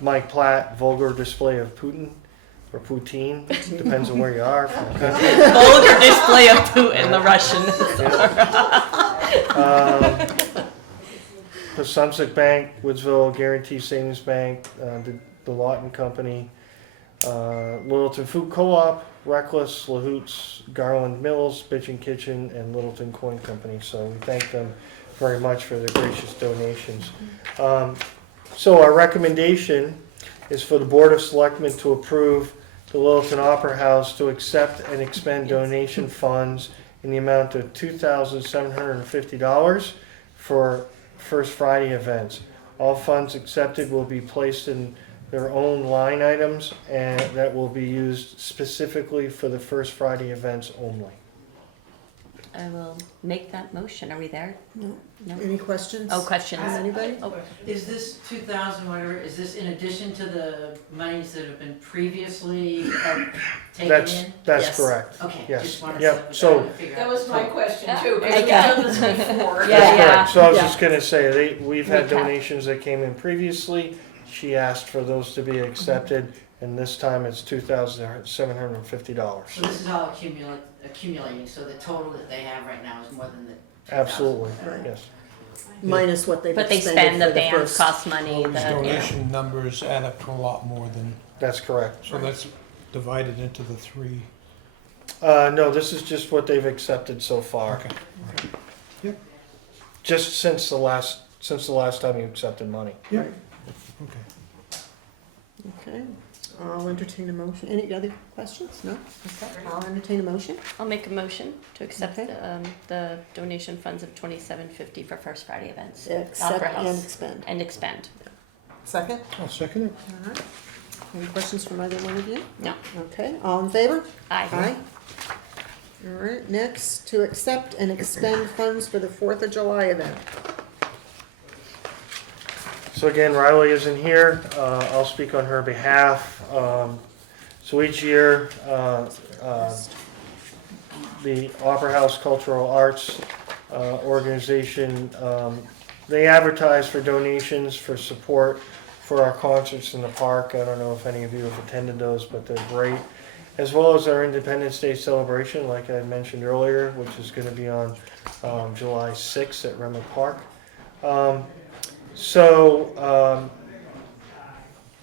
Mike Platt, Vulgar Display of Putin, or Poutine, depends on where you are. Vulgar display of Putin, the Russian. The Sunset Bank, Woodsville Guarantee Savings Bank, the Lawton Company, Littleton Food Co-op, Reckless, Lahoots, Garland Mills, Bitchin' Kitchen, and Littleton Coin Company. So we thank them very much for their gracious donations. So our recommendation is for the Board of Selectmen to approve the Littleton Opera House to accept and expend donation funds in the amount of $2,750 for First Friday events. All funds accepted will be placed in their own line items and that will be used specifically for the First Friday events only. I will make that motion. Are we there? No. No? Any questions? Oh, questions? Anybody? Oh, Is this 2,000 whatever, is this in addition to the monies that have been previously taken in? That's Yes. correct. Okay, Yes. just wanted Yep. to So- figure That out. was my question too, Yeah. because we've done this before. Yeah, That's yeah. correct. So I was Yeah. just gonna say, we've had Recap. donations that came in previously. She asked for those to be accepted, and this time it's $2,750. So this is all accumulating, so the total that they have right now is more than the 2,000. Absolutely, Right. yes. Minus what they've But they expended spend, the for the bands first. cost money, All these the, yeah. donation numbers add up to a lot more than, That's correct. so that's divided into the three. No, this is just what they've accepted so far. Okay. Just since the last time you accepted money. Yeah. Right. Okay. Okay, I'll entertain a motion. Any other questions? No? Okay, I'll entertain a motion. I'll make a motion to accept Okay. the donation funds of $27.50 for First Friday events. Accept Opera and House. expend. And expend. Second? I'll second it. All right. Any questions from either one of you? No. Okay, all in favor? Aye. Aye. All right, next, to accept and expend funds for the 4th of July event. So again, Riley isn't here. I'll speak on her behalf. So each year, the Opera House Cultural Arts Organization, they advertise for donations for support for our concerts in the park. I don't know if any of you have attended those, but they're great. As well as our Independence Day celebration, like I mentioned earlier, which is going to be on July 6th at Rema Park.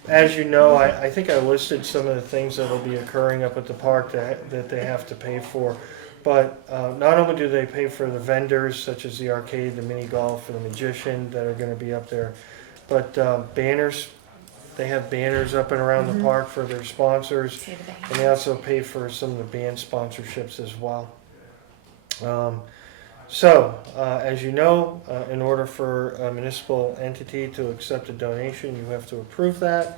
As you know, I think I listed some of the things that will be occurring up at the park that they have to pay for. But not only do they pay for the vendors, such as the arcade, the mini golf, and the magician that are going to be up there, but banners. They have banners up and around the park for their sponsors, See the band. and they also pay for some of the band sponsorships as well. As you know, in order for a municipal entity to accept a donation, you have to approve that.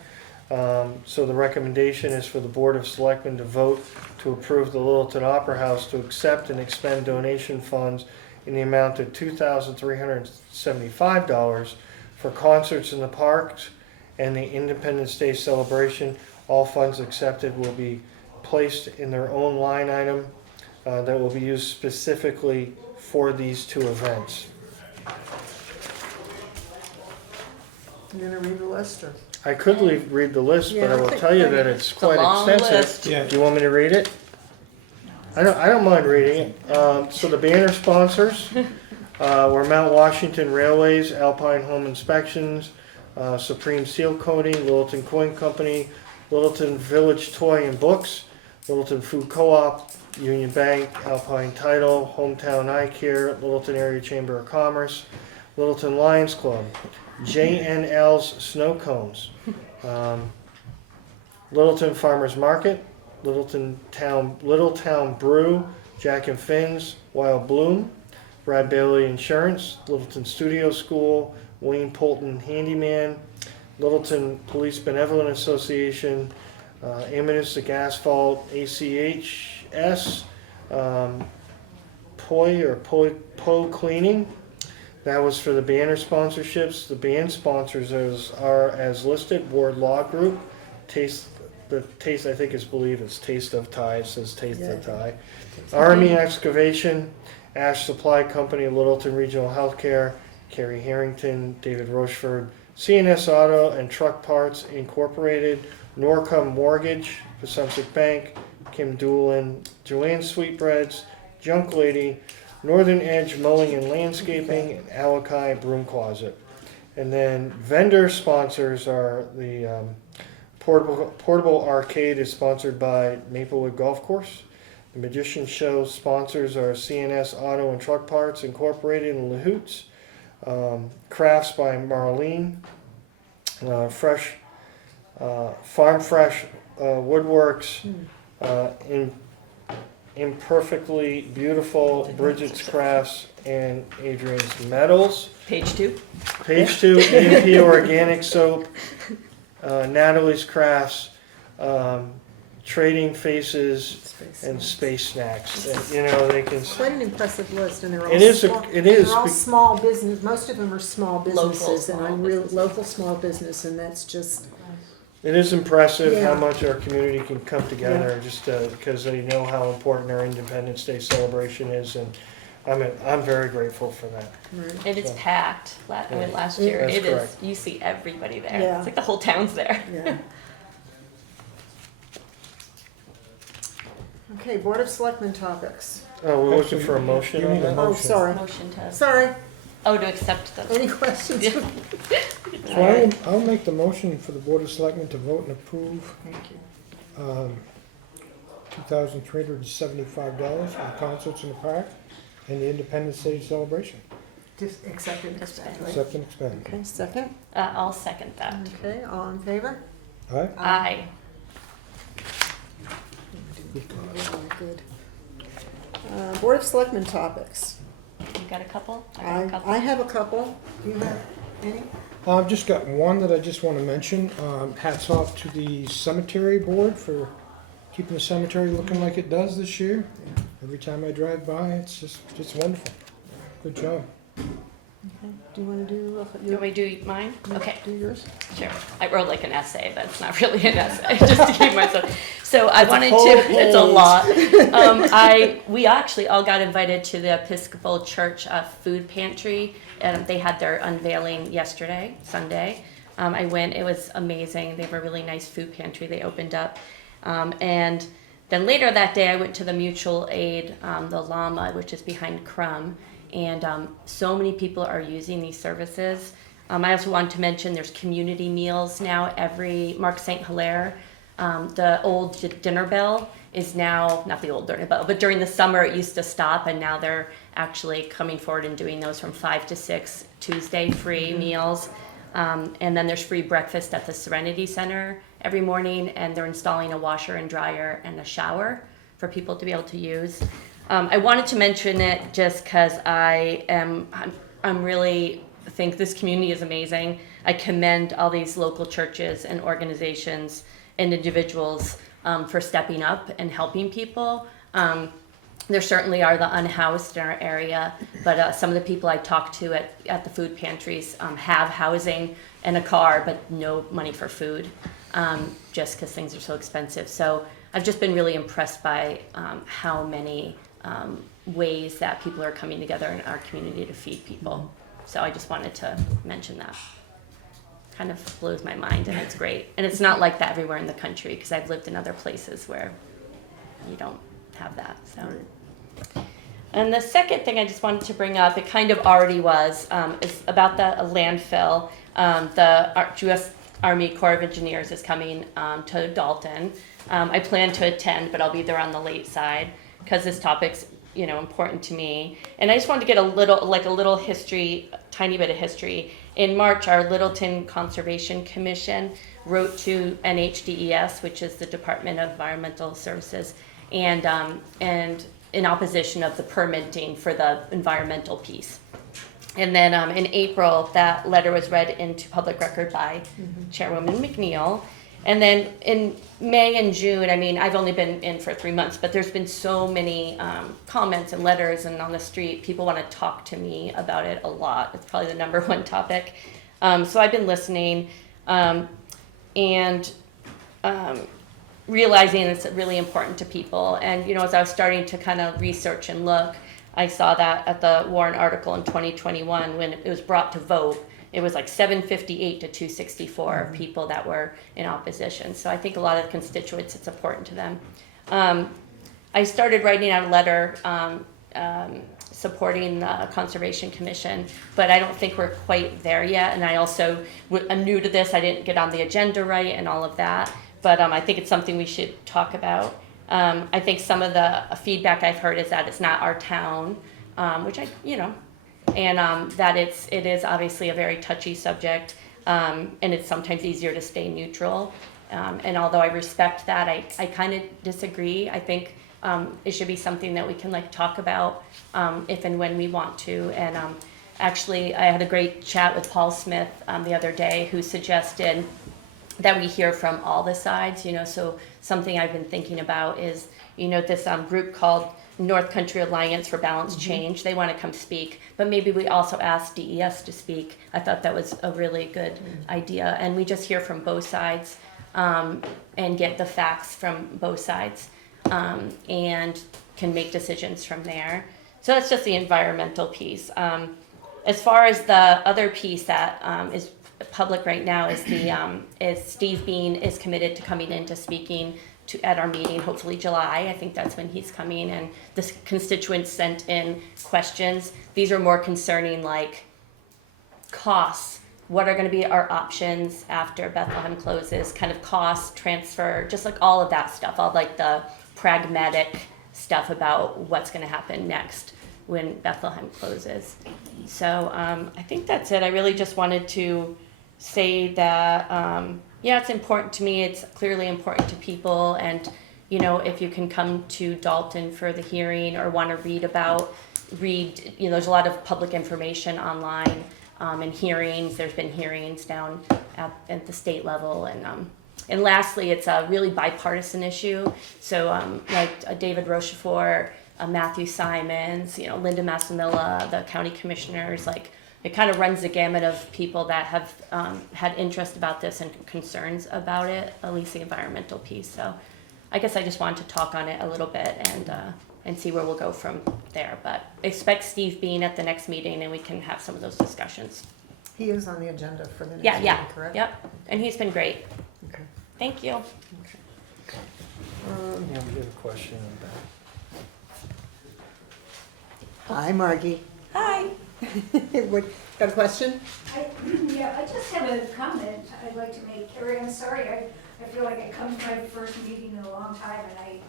So the recommendation is for the Board of Selectmen to vote to approve the Littleton Opera House to accept and expend donation funds in the amount of $2,375 for concerts in the parks and the Independence Day celebration. All funds accepted will be placed in their own line item that will be used specifically for these two events. I'm gonna read the list, or? I could read the list, but Yeah, I I will think- tell you I mean, that it's a quite long extensive. list. Yeah. Do you want me to read it? I don't mind reading it. So the banner sponsors were Mount Washington Railways, Alpine Home Inspections, Supreme Seal Coating, Littleton Coin Company, Littleton Village Toy and Books, Littleton Food Co-op, Union Bank, Alpine Title, Hometown Eye Care, Littleton Area Chamber of Commerce, Littleton Lions Club, J&L's Snow Cones, Littleton Farmers Market, Littletown Brew, Jack and Finn's, Wild Bloom, Brad Bailey Insurance, Littleton Studio School, Wayne Polton Handyman, Littleton Police Benevolent Association, Amenistic Asphalt, ACHS, Poi Cleaning. That was for the banner sponsorships. The band sponsors are as listed: Ward Law Group, Taste I think it's Taste of Thai. It says Taste of Thai. Army Excavation, Ash Supply Company, Littleton Regional Healthcare, Kerry Harrington, David Rocheford, CNS Auto and Truck Parts Incorporated, Norcom Mortgage, Pacific Bank, Kim Doolin, Joanne Sweetbreads, Junk Lady, Northern Edge Mowing and Landscaping, and Alakai Broom Closet. And then vendor sponsors are the Portable Arcade is sponsored by Maplewood Golf Course. The Magician Show sponsors are CNS Auto and Truck Parts Incorporated and Lahoots. Crafts by Marlene, Fresh, Farm Fresh Woodworks, in Imperfectly Beautiful, Bridget's Crafts, and Adrian's Metals. Page 2. Page 2, AP Organic Soap, Natalie's Crafts, Trading Faces, and Space Snacks. And, you know, they can. Quite an impressive list, and they're all It is. small, It is. they're all small business. Most of them are small businesses, and small I'm real businesses. local small business, and that's just It is impressive how Yeah. much our community can come together, just because they know how important our Independence Day celebration is, and I'm very grateful for that. right. And it's So- packed. I went last Yeah. year. That's It is. correct. You see everybody there. Yeah. It's like the whole town's there. Yeah. Okay, Board of Selectmen topics. Oh, we're looking for a motion You on need a that? Oh, Motion. sorry. Motion to. Sorry. Oh, to accept the. Any questions? Yeah. So I'll make the motion for the Board of Selectmen to vote and approve Thank you. $2,375 for the concerts in the park and the Independence Day celebration. Just accept and expect, right? Accept and expend. Okay, second. I'll second that. Okay, all in favor? All right? Aye. Really good. Board of Selectmen topics. You got a couple? I got a couple. I have a couple. Do you have any? I've just got one that I just want to mention. Hats off to the cemetery board for keeping the cemetery looking like it does this year. Every time I drive by, it's just wonderful. Good job. Okay. Do you want to do You your, want me to do mine? Okay. do yours? Sure. I wrote like an essay, but it's not really an essay, just to keep myself. So I wanted whole to. It's a page. lot. We actually all got invited to the Episcopal Church food pantry, and they had their unveiling yesterday, Sunday. I went. It was amazing. They have a really nice food pantry they opened up, and then later that day I went to the mutual aid, the Llama, which is behind Crum. And so many people are using these services. I also want to mention there's community meals now every Mark St. Hilaire. The old dinner bell is now, not the old dinner bell, but during the summer it used to stop, and now they're actually coming forward and doing those from 5 to 6 Tuesday free meals. And then there's free breakfast at the Serenity Center every morning, and they're installing a washer and dryer and a shower for people to be able to use. I wanted to mention it just because I'm really think this community is amazing. I commend all these local churches and organizations and individuals for stepping up and helping people. There certainly are the unhoused in our area, but some of the people I talked to at the food pantries have housing and a car, but no money for food, just because things are so expensive. So I've just been really impressed by how many ways that people are coming together in our community to feed people. So I just wanted to mention that. Kind of blows my mind, and it's great. And it's not like that everywhere in the country, because I've lived in other places where you don't have that. So. And the second thing I just wanted to bring up, it kind of already was, is about the landfill. The U.S. Army Corps of Engineers is coming to Dalton. I plan to attend, but I'll be there on the late side, because this topic's important to me. And I just wanted to get a little history, tiny bit of history. In March, our Littleton Conservation Commission wrote to NHDES, which is the Department of Environmental Services, and in opposition of the permitting for the environmental piece. And then in April, that letter was read into public record by Chairwoman McNeil. And then in May and June, I've only been in for 3 months, but there's been so many comments and letters, and on the street, people want to talk to me about it a lot. It's probably the number one topic. So I've been listening and realizing it's really important to people. And, as I was starting to kind of research and look, I saw that at the Warren article in 2021, when it was brought to vote, it was like 758 to 264 people that were in opposition. So I think a lot of the constituents, it's important to them. I started writing out a letter supporting the Conservation Commission, but I don't think we're quite there yet. And I also, I'm new to this, I didn't get on the agenda right and all of that. But I think it's something we should talk about. I think some of the feedback I've heard is that it's not our town, which and that it is obviously a very touchy subject, and it's sometimes easier to stay neutral. And although I respect that, I kind of disagree. I think it should be something that we can like talk about if and when we want to. And actually, I had a great chat with Paul Smith the other day, who suggested that we hear from all the sides. So something I've been thinking about is, this group called North Country Alliance for Balanced Change. They want to come speak, but maybe we also ask DES to speak. I thought that was a really good idea, and we just hear from both sides and get the facts from both sides, and can make decisions from there. So that's just the environmental piece. As far as the other piece that is public right now is Steve Bean is committed to coming in to speaking at our meeting, hopefully July. I think that's when he's coming, and the constituents sent in questions. These are more concerning, like costs. What are going to be our options after Bethlehem closes? Kind of cost, transfer, just like all of that stuff, all like the pragmatic stuff about what's going to happen next when Bethlehem closes. So I think that's it. I really just wanted to say that, it's important to me. It's clearly important to people. And, if you can come to Dalton for the hearing or want to read, there's a lot of public information online and hearings. There's been hearings down at the state level. And lastly, it's a really bipartisan issue. So like David Rochefort, Matthew Simons, Linda Massimilla, the county commissioners, like it kind of runs the gamut of people that have had interest about this and concerns about it, at least the environmental piece. So I guess I just wanted to talk on it a little bit and see where we'll go from there. But expect Steve Bean at the next meeting, and we can have some of those discussions. He is on the agenda for the next Yeah, meeting, correct? Yep, and he's been great. Okay. Thank you. Yeah, we have a question on that. Hi, Margie. Hi. What, got a question? I just have a comment I'd like to make. Carrie, I'm sorry, I feel like I come to my first meeting in a long time, and I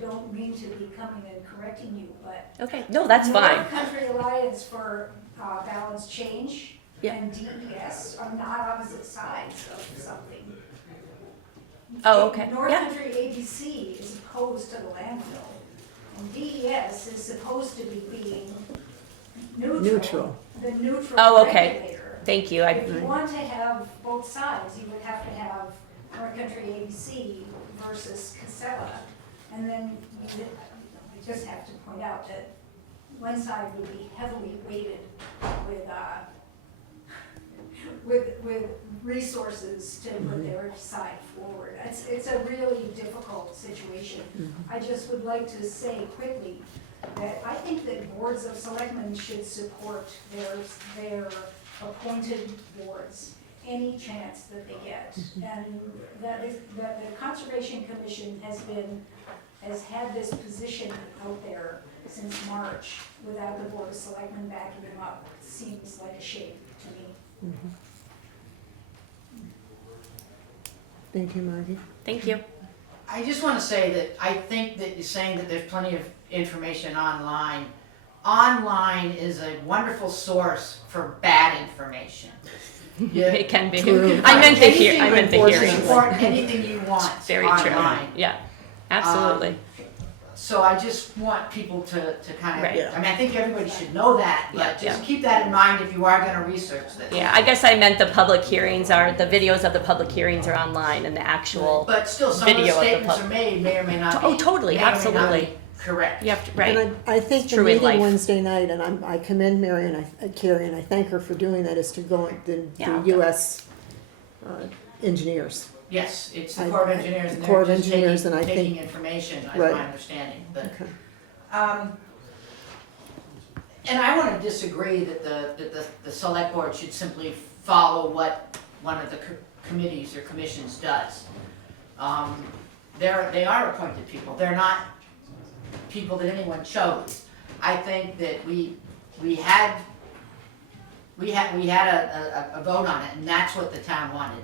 don't mean to be coming and correcting you, but. Okay, no, that's fine. North Country Alliance for Balanced Change Yeah. and DES are not opposite sides of something. Oh, okay. North Yeah. Country ABC is opposed to the landfill, and DES is supposed to be being neutral. The neutral Oh, okay. regulator. Thank you. If you want to have both sides, you would have to have North Country ABC versus Casella. And then you just have to point out that one side would be heavily weighted with resources to put their side forward. It's a really difficult situation. I just would like to say quickly that I think that boards of selectmen should support their appointed boards any chance that they get. And that the Conservation Commission has had this position out there since March without the board of selectmen backing them up. It seems like a shame to me. Thank you, Margie. Thank you. I just want to say that I think that you're saying that there's plenty of information online. Online is a wonderful source for bad information. It can be. True. I meant the Unfortunately. hearings. Support anything you want Very online. true. Yeah, absolutely. So I just want people to kind of, Right. I mean, I think everybody should know that, but Yeah, just keep that in mind if you are going to research this. Yeah, I guess I meant the public hearings the videos of the public hearings are online, and the actual But still, some of the video of the statements pub- are made, may or may not be. Oh, totally, may or may not absolutely. be correct. you have to, right. And I think It's the true in meeting life. Wednesday night, and I commend Mary and Carrie, and I thank her for doing that, is to go, the Yeah. US engineers. Yes, it's the I- Corps of Engineers, and Corps they're of just Engineers, and I taking think- information, is Right. my understanding, but. Okay. And I want to disagree that the select board should simply follow what one of the committees or commissions does. They are appointed people, they're not people that anyone chose. I think that we had a vote on it, and that's what the town wanted,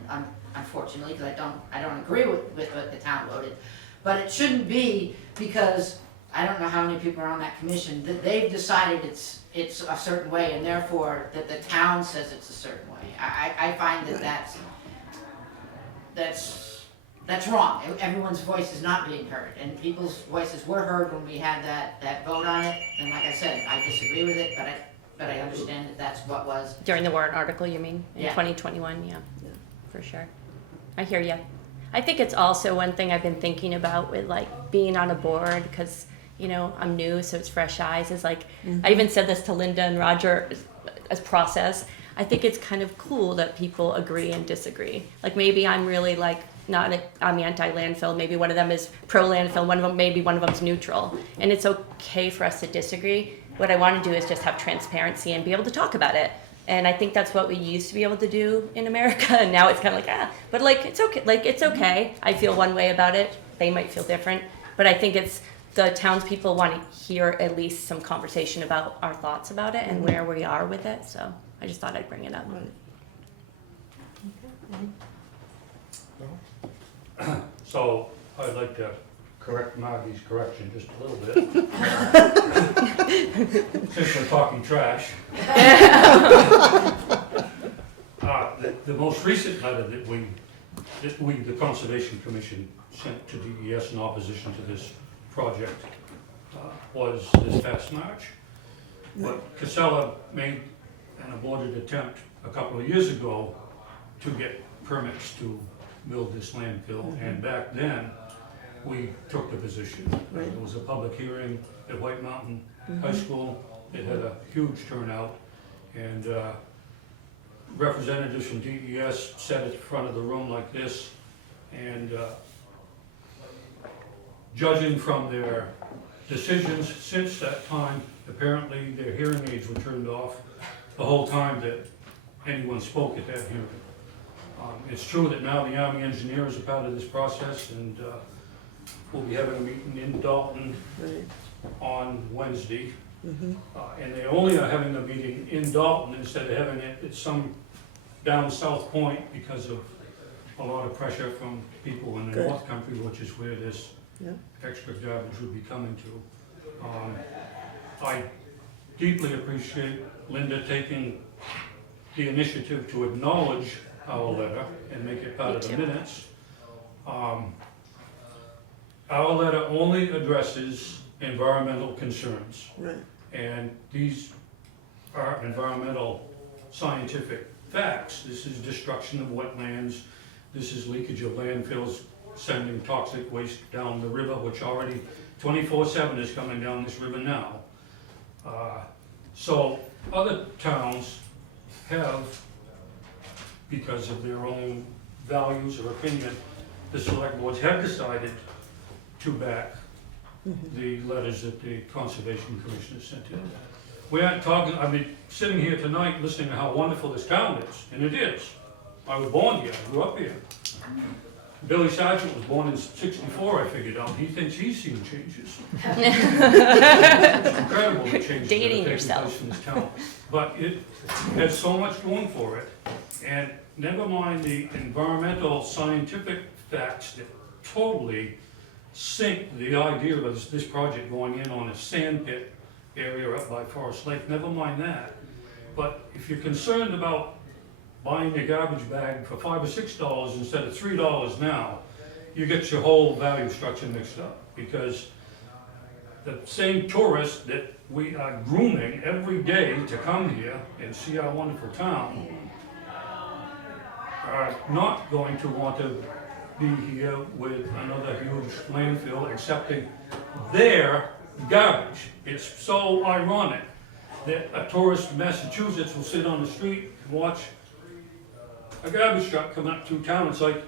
unfortunately, because I don't agree with what the town voted. But it shouldn't be because I don't know how many people are on that commission, that they've decided it's a certain way, and therefore that the town says it's a certain way. I find that that's wrong. Everyone's voice is not being heard, and people's voices were heard when we had that vote on it. And like I said, I disagree with it, but I understand that that's what was. During the warrant article, you mean, in Yeah. 2021, yeah, for sure. I hear you. I think it's also one thing I've been thinking about with like being on a board, because, you know, I'm new, so it's fresh eyes, is like, I even said this to Linda and Roger as process. I think it's kind of cool that people agree and disagree. Like maybe I'm really like, I'm anti-landfill, maybe one of them is pro-landfill, maybe one of them's neutral. And it's okay for us to disagree. What I want to do is just have transparency and be able to talk about it. And I think that's what we used to be able to do in America, and now it's kind of like, but like, it's okay. Like, it's okay. I feel one way about it. They might feel different. But I think it's the townspeople want to hear at least some conversation about our thoughts about it and where we are with it. So I just thought I'd bring it up. Right. So I'd like to correct Margie's correction just a little bit. Since we're talking trash. The most recent letter that the Conservation Commission sent to DES in opposition to this project was this past March. But Casella made an aborted attempt a couple of years ago to get permits to build this landfill, and back then we took the position. Right. There was a public hearing at White Mountain High School. It had a huge turnout, and representatives from DES sat at the front of the room like this, and judging from their decisions since that time, apparently their hearing aids were turned off the whole time that anyone spoke at that hearing. It's true that now the Army engineers are part of this process, and we'll be having a meeting in Dalton on Wednesday. And they only are having a meeting in Dalton instead of having it at some down South Point because of a lot of pressure from people in the North Country, which is where this extra garbage would be coming to. I deeply appreciate Linda taking the initiative to acknowledge our letter and make it part of the minutes. Our letter only addresses environmental concerns. Right. And these are environmental scientific facts. This is destruction of wetlands. This is leakage of landfills, sending toxic waste down the river, which already 24/7 is coming down this river now. So other towns have, because of their own values or opinion, the select boards have decided to back the letters that the Conservation Commission has sent in. We aren't talking, I mean, sitting here tonight listening to how wonderful this town is, and it is. I was born here, I grew up here. Billy Sargent was born in '64, I figured out. He thinks he's seen changes. It's incredible the changes that Dating have taken yourself. place in this town. But it has so much going for it, and never mind the environmental scientific facts that totally sink the idea of this project going in on a sand pit area up by Forest Lake, never mind that. But if you're concerned about buying a garbage bag for $5 or $6 instead of $3 now, you get your whole value structure mixed up, because the same tourists that we are grooming every day to come here and see our wonderful town are not going to want to be here with another huge landfill accepting their garbage. It's so ironic that a tourist from Massachusetts will sit on the street and watch a garbage truck coming up through town. It's like,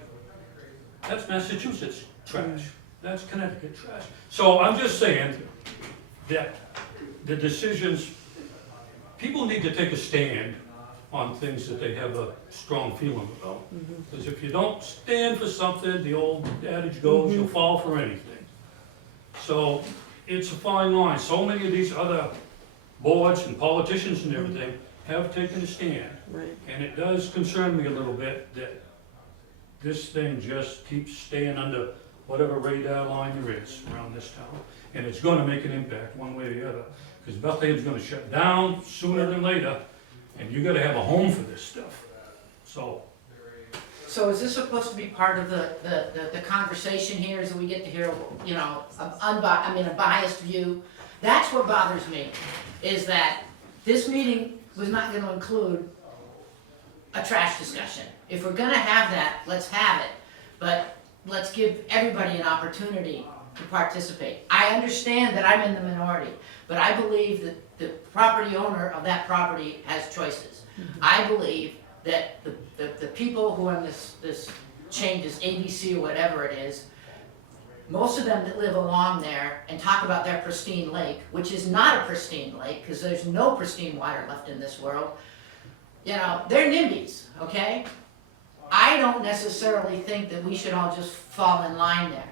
that's Massachusetts trash, that's Connecticut trash. So I'm just saying that the decisions, people need to take a stand on things that they have a strong feeling about. Because if you don't stand for something, the old adage goes, you'll fall for anything. So it's a fine line. So many of these other boards and politicians and everything have taken a stand. Right. And it does concern me a little bit that this thing just keeps staying under whatever radar line there is around this town. and it's gonna make an impact one way or the other. Because Bethlehem's gonna shut down sooner than later, and you gotta have a home for this stuff. So, So is this supposed to be part of the conversation here, is that we get to hear, you know, a biased view? That's what bothers me, is that this meeting was not gonna include a trash discussion. If we're gonna have that, let's have it, but let's give everybody an opportunity to participate. I understand that I'm in the minority, but I believe that the property owner of that property has choices. I believe that the people who own this chain, this ABC or whatever it is, most of them that live along there and talk about their pristine lake, which is not a pristine lake, because there's no pristine water left in this world, you know, they're NIMBYs, okay? I don't necessarily think that we should all just fall in line there.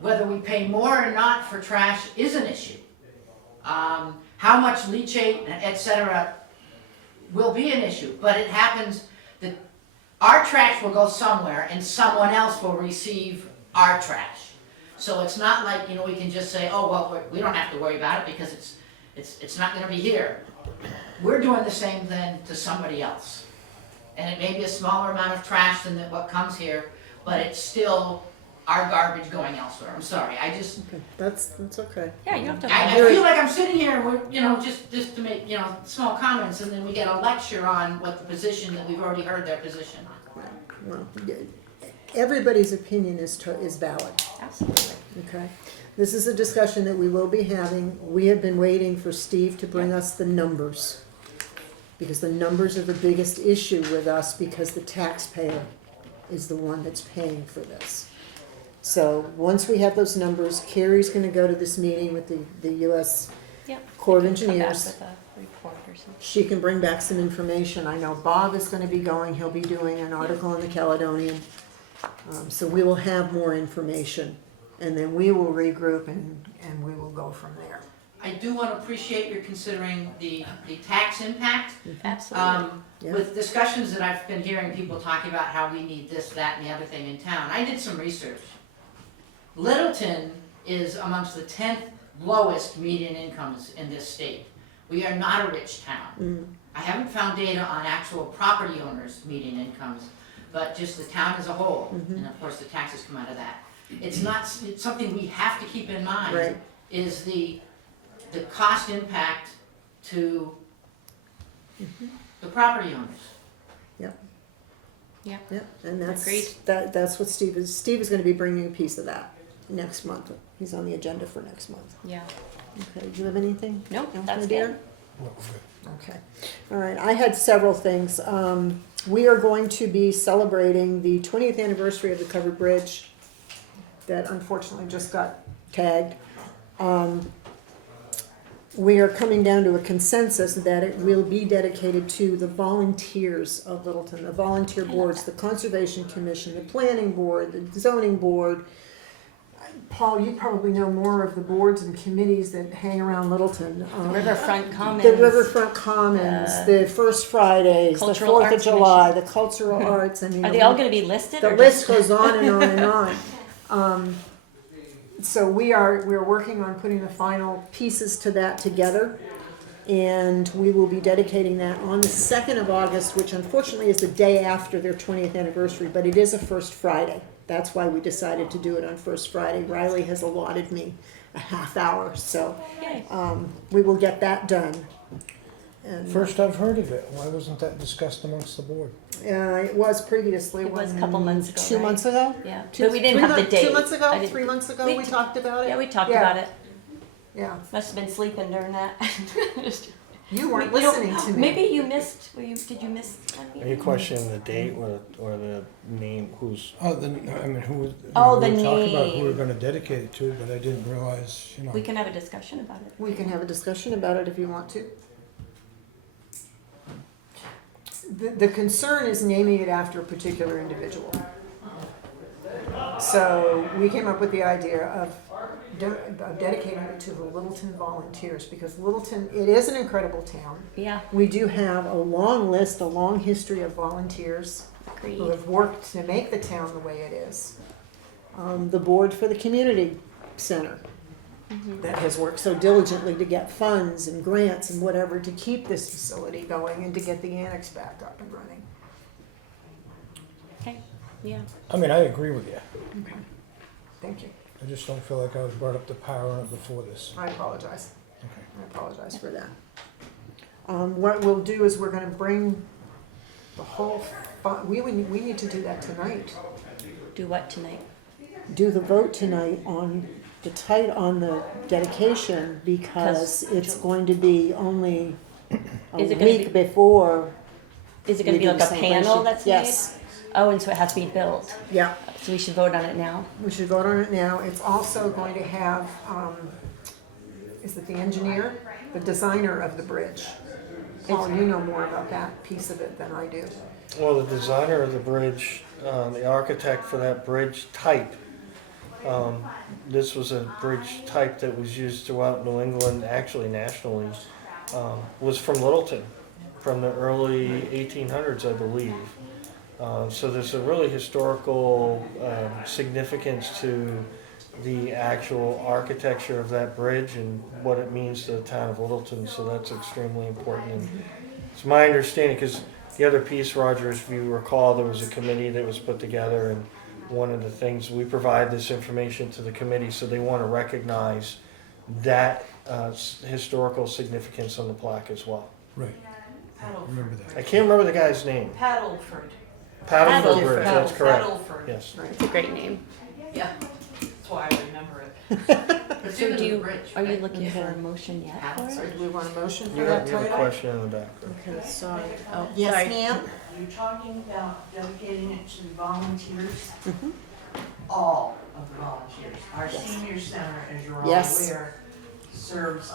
Whether we pay more or not for trash is an issue. How much leachate, et cetera, will be an issue, but it happens that our trash will go somewhere and someone else will receive our trash. So it's not like, you know, we can just say, oh, well, we don't have to worry about it because it's not gonna be here. We're doing the same thing to somebody else. And it may be a smaller amount of trash than what comes here, but it's still our garbage going elsewhere. I'm sorry, I just, Okay, that's okay. Yeah, you don't have to. I feel like I'm sitting here and we're, you know, just to make, you know, small comments, and then we get a lecture on what the position that we've already heard their position on. Well, everybody's opinion is valid, Absolutely. okay? This is a discussion that we will be having. We have been waiting for Steve to bring us the numbers, because the numbers are the biggest issue with us, because the taxpayer is the one that's paying for this. So once we have those numbers, Carrie's gonna go to this meeting with the US Yep. Corps of Come back Engineers. with a report or something. She can bring back some information. I know Bob is gonna be going, he'll be doing an article in the Caledonian. So we will have more information, and then we will regroup and we will go from there. I do want to appreciate your considering the tax impact. Absolutely. Yeah. With discussions that I've been hearing people talking about how we need this, that, and the other thing in town, I did some research. Littleton is amongst the 10th lowest median incomes in this state. We are not a rich town. I haven't found data on actual property owners' median incomes, but just the town as a whole, and of course the taxes come out of that. It's something we have to keep in mind, Right. is the cost impact to the property owners. Yep, and Agreed. that's what Steve is gonna be bringing a piece of that next month. He's on the agenda for next month. Yeah. Okay, do you have anything? Nope, else, that's my dear? good. No, good. Okay, all right, I had several things. We are going to be celebrating the 20th anniversary of the covered bridge that unfortunately just got tagged. We are coming down to a consensus that it will be dedicated to the volunteers of Littleton, the volunteer boards, the Conservation Commission, the Planning Board, the Zoning Board. Paul, you probably know more of the boards and committees that hang around Littleton. Riverfront Commons. The Riverfront Commons, the First Fridays, the Cultural 4th of Arts July, the cultural arts. I mean, Are they all gonna be listed? the or list just- goes on and on and on. So we're working on putting the final pieces to that together, and we will be dedicating that on the 2nd of August, which unfortunately is the day after their 20th anniversary, but it is a first Friday. That's why we decided to do it on First Friday. Riley has allotted me a half hour, so Yay. we will get that done. And, First I've heard of it. Why wasn't that discussed amongst the board? it was previously. It was a couple months ago, 2 right? months ago? Yeah. Two- But we didn't three have the months- date. 2 months ago, I didn't- 3 months ago, we we t- talked about it? Yeah, we talked Yeah. about it. Yeah. Must have been sleeping during that. You weren't You don't- listening to me. Maybe you missed. Did you miss? that Are you meeting? questioning the date or the name? Who's? Oh, I mean, who was? Oh, the we talked about who we were name. gonna dedicate it to, but I didn't realize, you know. We can have a discussion about it. We can have a discussion about it if you want to. The concern is naming it after a particular individual. So we came up with the idea of dedicating it to the Littleton volunteers, because Littleton, it is an incredible town. Yeah. We do have a long list, a long history of volunteers Agreed. who have worked to make the town the way it is. The board for the community center. that has worked so diligently to get funds and grants and whatever to keep this facility going and to get the annex back up and running. Okay, yeah. I mean, I agree with you. Okay. Thank you. I just don't feel like I was brought up to power on it before this. I apologize. Okay. I apologize for that. What we'll do is we're gonna bring the whole, we need to do that tonight. Do what tonight? Do the vote tonight on the dedication, because it's going to be only a Is it gonna week be- before. Is it gonna we be do like the a panel celebration. that's made? Yes, Oh, and so it has to be built. yeah, So we should vote on it now? we should vote on it now. It's also going to have, is it the engineer? The designer of the bridge. Paul, you know more about that piece of it than I do. Well, the designer of the bridge, the architect for that bridge type, this was a bridge type that was used throughout New England, actually nationally, was from Littleton, from the early 1800s, I believe. So there's a really historical significance to the actual architecture of that bridge and what it means to the town of Littleton, so that's extremely important. And it's my understanding, because the other piece, Roger, if you recall, there was a committee that was put together, and one of the things, we provide this information to the committee, so they want to recognize that historical significance on the plaque as well. Right, remember that. I can't remember the guy's name. Paddleford. Paddleford Bridge, that's correct. Paddleford. Yes. It's a great name. Yeah, that's why I remember it. So do you, are you looking for a motion yet for So it? do we want a motion for You that have a title? question in the back. Okay, sorry. Oh, Yes, sorry. ma'am? You're talking about dedicating it to volunteers, Mhm. all of the volunteers. Our Yes. senior center, as you're all Yes. aware, serves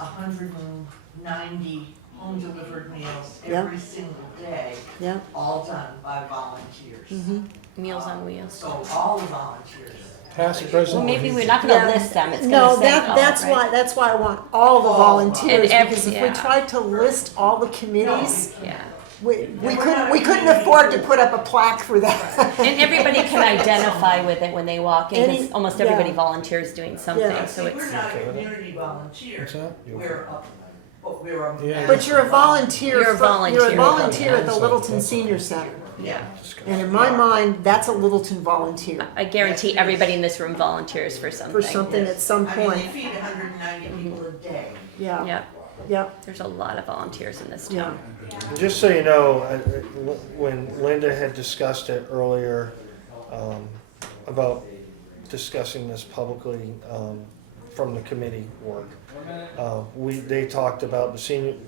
190 home-delivered meals Yeah. every single day, Yeah. all done by volunteers. Mhm. Meals on Wheels. So all the volunteers. Past, present. Well, maybe or we're not Yeah. gonna list them, it's No, gonna say that, all, that's right? that's why I want all the volunteers, And because if we yeah. tried to list all the committees, Yeah, we couldn't afford to put up a plaque for that. and everybody can identify with it when they walk in, because Any- almost everybody yeah. volunteers doing something, Yeah. so See, it's, we're not Okay a with it? community volunteer, What's that? we're a. Yeah. But you're a volunteer, You're a volunteer. you're a volunteer at the Yeah. Littleton Senior Center. yeah. And in my mind, that's a Littleton volunteer I guarantee everybody in this room volunteers for something. for something at some I mean, point. they feed 190 people a day. Yeah, Yeah, yeah, there's a lot of volunteers in this yeah. town. Just so you know, when Linda had discussed it earlier, about discussing this publicly, from the committee work, they talked about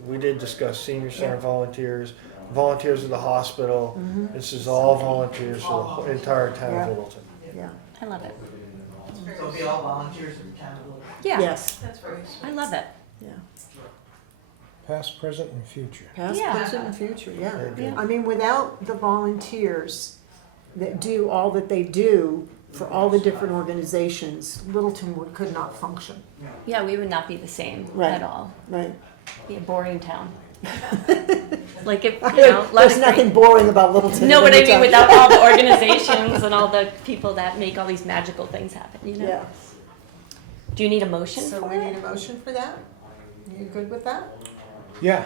we did discuss senior center volunteers, volunteers of the hospital. This is all volunteers for the whole entire town Yeah. of Littleton. Yeah. I love it. So it'll be all volunteers in the town of Littleton. Yeah, Yes, That's very I love it. yeah. Past, present, and future. Past, Yeah. present, and future, yeah. Very good. Yeah. I mean, without the volunteers that do all that they do for all the different organizations, Littleton could not function. Yeah, we would not be the same Right. at all. Right. Be a boring town. Like if, you know, a lot There's of nothing great- boring about Littleton. No, let but I me mean, tell you. without all the organizations and all the people that make all these magical things happen, you know? Yeah. Do you need a motion So for we need it? a motion for that? You good with that? Yeah,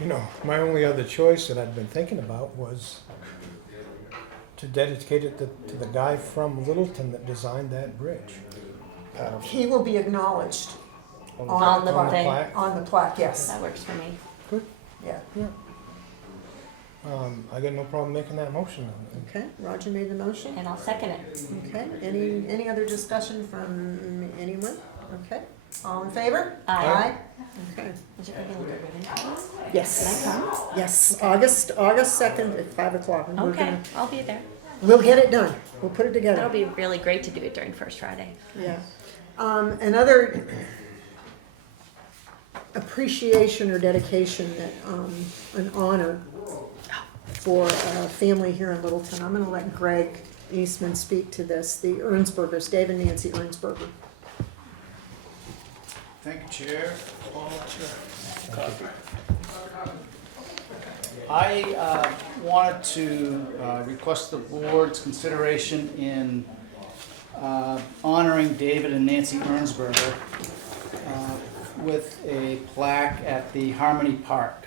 you know, my only other choice that I'd been thinking about was to dedicate it to the guy from Littleton that designed that bridge. He will be acknowledged On on the On the thing? plaque. on the plaque, yes. That works for me. Yeah. I got no problem making that motion. Okay, Roger made the motion. And I'll second it. Okay, any other discussion from anyone? Okay, all in favor? Aye. Okay, Is it gonna look good? yes. Can I come? Yes, August 2nd at 5 o'clock. And we're Okay, gonna- I'll be there. We'll get it done. We'll put it together. That'll be really great to do it during First Friday. Yeah. Another appreciation or dedication that, an honor for a family here in Littleton. I'm gonna let Greg Eastman speak to this, the Ernsbergers, Dave and Nancy Ernsberger. Thank you, Chair. I wanted to request the board's consideration in honoring David and Nancy Ernsberger with a plaque at the Harmony Park.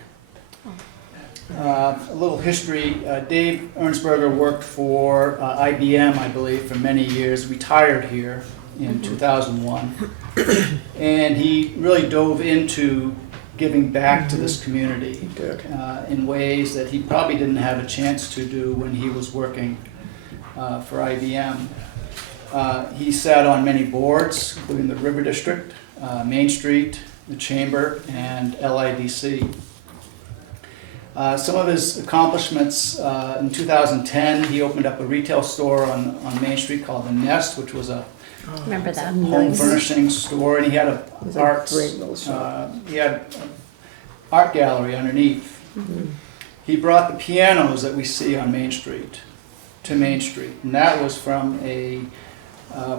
A little history, Dave Ernsberger worked for IBM, I believe, for many years, retired here in 2001. And he really dove into giving back to this community in ways that he probably didn't have a chance to do when he was working for IBM. He sat on many boards, including the River District, Main Street, the Chamber, and LIDC. Some of his accomplishments, in 2010, he opened up a retail store on Main Street called The Nest, which was a Remember that? home furnishing store, and he had he had an art gallery underneath. He brought the pianos that we see on Main Street to Main Street, and that was from a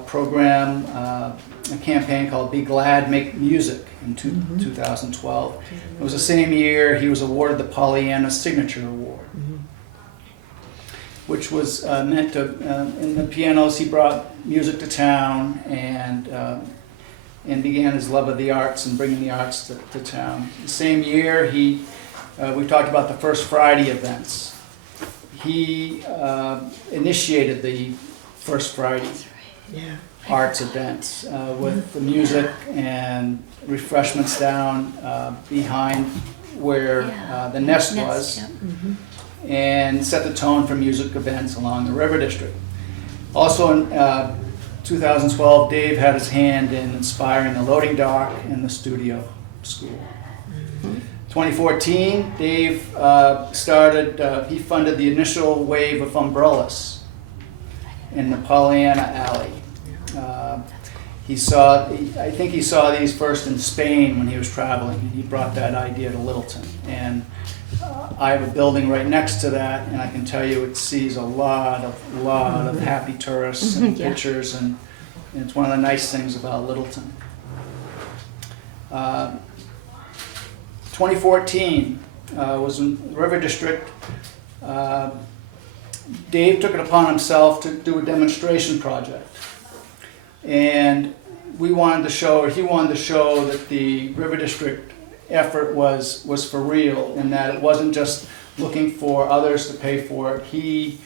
program, a campaign called Be Glad, Make Music in 2012. It was the same year he was awarded the Pollyanna Signature Award, which was meant to, in the pianos, he brought music to town and began his love of the arts and bringing the arts to town. The same year, we talked about the First Friday events. He initiated the First Friday arts events with the music and refreshments down behind where the Nest was, and set the tone for music events along the River District. Also in 2012, Dave had his hand in inspiring the loading dock and the studio school. 2014, Dave he funded the initial wave of umbrellas in the Pollyanna Alley. I think he saw these first in Spain when he was traveling, and he brought that idea to Littleton. And I have a building right next to that, and I can tell you it sees a lot of happy tourists and pictures, and it's one of the nice things about Littleton. 2014 was in the River District. Dave took it upon himself to do a demonstration project. And he wanted to show that the River District effort was for real, and that it wasn't just looking for others to pay for it. He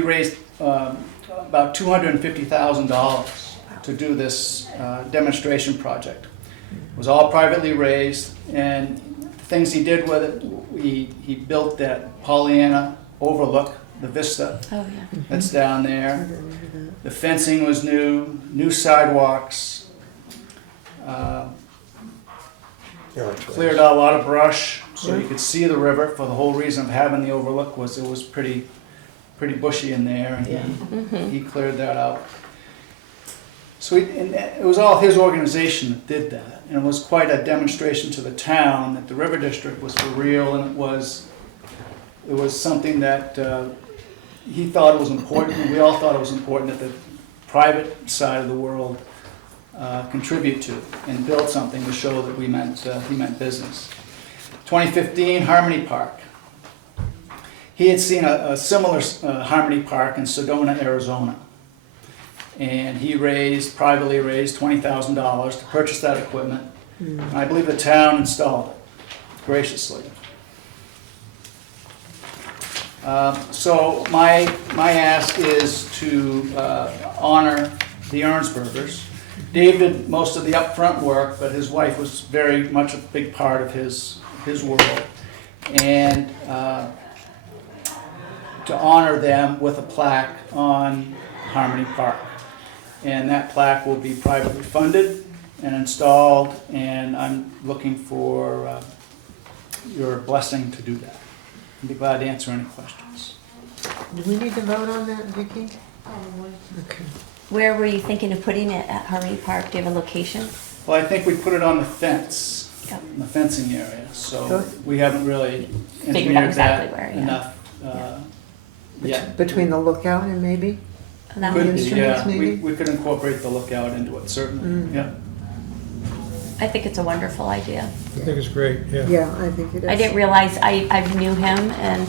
raised about $250,000 to do this demonstration project. It was all privately raised, and the things he did with it, he built that Pollyanna overlook, the vista that's down there. The fencing was new sidewalks, cleared out a lot of brush so you could see the river. For the whole reason of having the overlook was it was pretty bushy in there, and he cleared that out. So it was all his organization that did that, and it was quite a demonstration to the town that the River District was for real, and it was something that he thought it was important, and we all thought it was important that the private side of the world contribute to and build something to show that he meant business. 2015, Harmony Park. He had seen a similar Harmony Park in Sedona, Arizona, and he privately raised $20,000 to purchase that equipment. And I believe the town installed it graciously. So my ask is to honor the Ernsbergers. Dave did most of the upfront work, but his wife was very much a big part of his world. And to honor them with a plaque on Harmony Park. And that plaque will be privately funded and installed, and I'm looking for your blessing to do that. I'd be glad to answer any questions. Do we need to vote on that, Vicki? Probably. Okay. Where were you thinking of putting it at Harmony Park? Do you have a location? Well, I think we put it on the fence, Yep. in the fencing area, so Sure. we haven't really Figured out engineered exactly that where, yeah. enough yet. Between the lookout and maybe? That Could would- be, instruments, yeah. maybe? We could incorporate the lookout into it, certainly, yeah. I think it's a wonderful idea. I think it's great, yeah. Yeah, I think it is. I didn't realize I knew him, and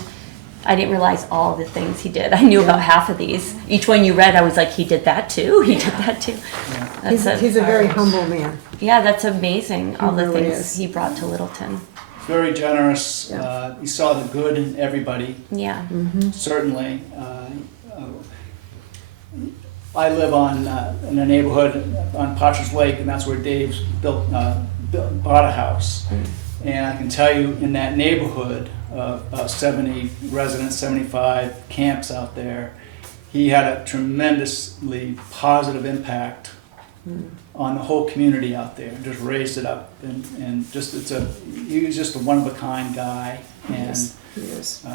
I didn't realize all the things he did. I knew about half of these. Each one you read, I was like, he did that too. He did that too. He's a very humble man. Yeah, that's amazing. All the really things is. he brought to Littleton. Very generous. Yeah. He saw the good in everybody, Yeah. certainly. I live in a neighborhood on Potter's Lake, and that's where Dave's bought a house. And I can tell you, in that neighborhood, 70 residents, 75 camps out there, he had a tremendously positive impact on the whole community out there. Just raised it up, and just he was just a one of a kind guy. And Yes.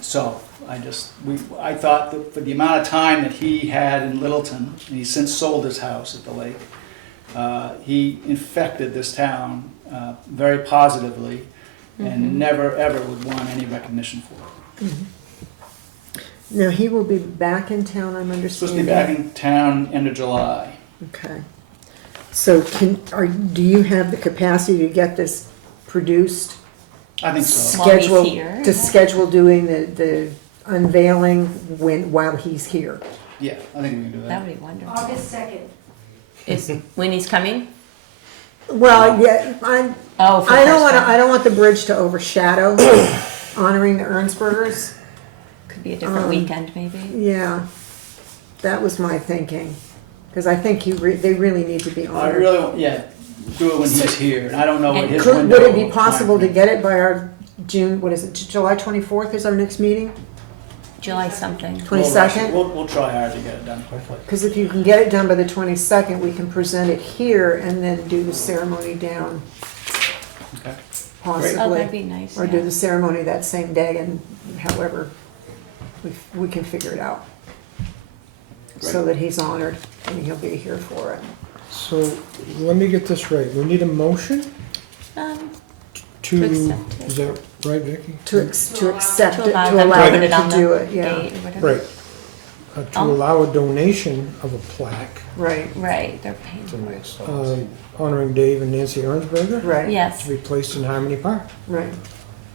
so I thought that for the amount of time that he had in Littleton, and he's since sold his house at the lake, he infected this town very positively, and never ever would want any recognition for it. Now, he will be back in town, I'm He's supposed to understanding. be back in town end of July. Okay. So do you have the capacity to get this produced? I think so. While he's Schedule, here? to schedule doing the unveiling while he's here? Yeah, I think we can do That that. would be wonderful. August 2nd. Is when he's coming? Well, yeah, Oh, for I first time. don't want the bridge to overshadow honoring the Ernsbergers. Could be a different weekend, maybe. Yeah, that was my thinking, because I think they really need to be I honored. really, do it when he's here, and I don't know what his Would window. it be of possible to time- get it by our June, what is it, July 24th is our next meeting? July something. 22nd? We'll try hard to get it done quickly. Because if you can get it done by the 22nd, we can present it here and then do the ceremony down, Okay. Oh, that'd possibly. be nice. Or yeah. do the ceremony that same day, and however, we can figure it out. So that he's honored and he'll be here for it. So, let me get this right. We need a motion To to, accept it. is that right, Vicki? To accept To it, allow to them to allow put them it on to the do it, yeah. date or whatever. Right. To allow a donation of a plaque Right, Right, they're paying for it. honoring Dave and Nancy Ernsberger right, Yes, to be placed in Harmony Park. right.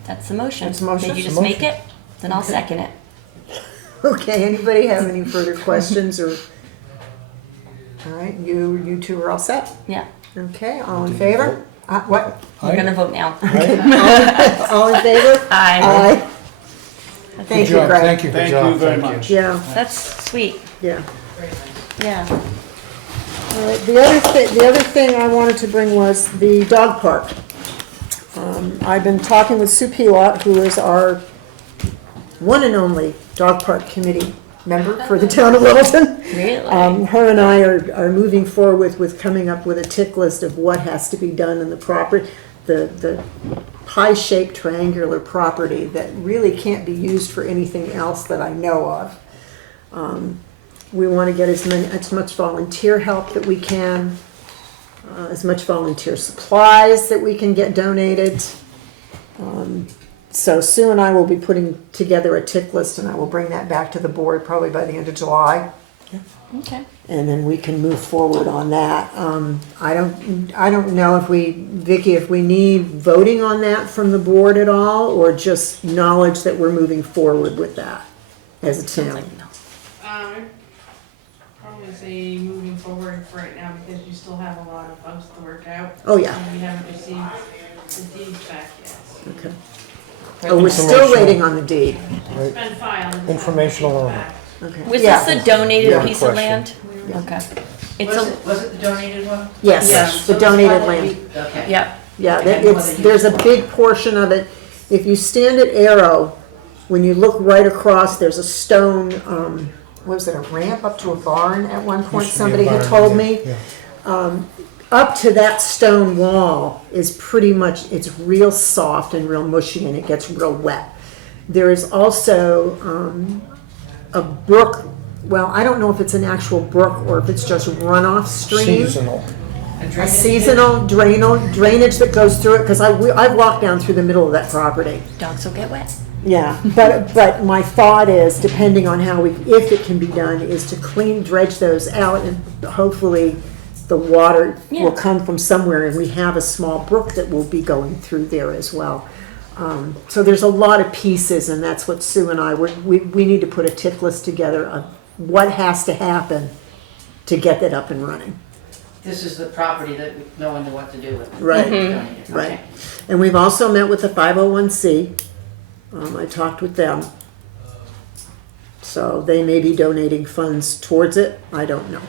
that's the motion. That's the motion? Did you That's just the make it? Then I'll second it. Okay, anybody have any further questions or? All right, you two are all set? Yeah, Okay, all in favor? What? we're gonna vote now. All in favor? Aye. Thank Good you, job, Greg. thank you. Thank job, you very thank you. much. Yeah, That's sweet. yeah. Yeah. All right, the other thing I wanted to bring was the dog park. I've been talking with Sue Pilot, who is our one and only dog park committee member for the town of Littleton. Really? Her and I are moving forward with coming up with a tick list of what has to be done in the property, the pie-shaped triangular property that really can't be used for anything else that I know of. We want to get as much volunteer help that we can, as much volunteer supplies that we can get donated. So Sue and I will be putting together a tick list, and I will bring that back to the board probably by the end of July. Okay. And then we can move forward on that. I don't know if Vicki, if we need voting on that from the board at all, or just knowledge that we're moving forward with that as a Sounds town. like no. I'd probably say moving forward for right now, because you still have a lot of bugs to work out. Oh, yeah. And we haven't received the deeds back yet. Okay. Oh, we're still waiting on the deed. It's been filed. it's not Informational taken only. back. Okay. Was Yeah. this the donated Yeah. piece of Question. land? Okay. It's Was it the donated one? Yes, Yes. the donated land. Okay. Yep. Yeah, Okay. there's a big portion of it. If you stand at Arrow, when you look right across, there's a stone, what was it, a ramp up to a barn at one point, Used to be a somebody had barn, told yeah, me. yeah. Up to that stone wall is pretty much, it's real soft and real mushy, and it gets real wet. There is also a brook, well, I don't know if it's an actual brook or if it's just runoff stream. Seasonal. A seasonal drainage that goes through it, because I've walked down through the middle of that property. Dogs will get wet. Yeah, but my thought is, depending on if it can be done, is to dredge those out, and hopefully the water Yeah. will come from somewhere, and we have a small brook that will be going through there as well. So there's a lot of pieces, and that's what Sue and I, we need to put a tick list together of what has to happen to get that up and running. This is the property that no one knew what to do with. Right. Okay. Right. And we've also met with the 501c. I talked with them. So they may be donating funds towards it. I don't know.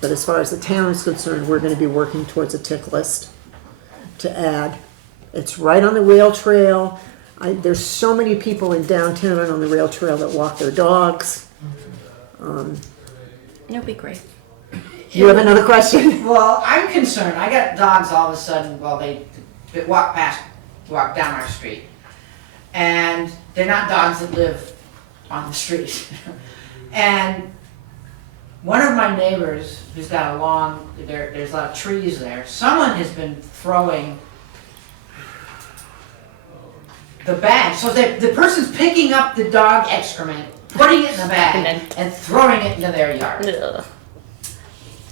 But as far as the town is concerned, we're going to be working towards a tick list to add. It's right on the rail trail. There's so many people in downtown and on the rail trail that walk their dogs. It'll be great. You have another question? Well, I'm concerned. I got dogs all of a sudden while they walk down our street. And they're not dogs that live on the street. And one of my neighbors who's got a lawn, there's a lot of trees there, someone has been throwing the bag. So the person's picking up the dog excrement, putting it in the bag, and throwing it into their yard. Ugh.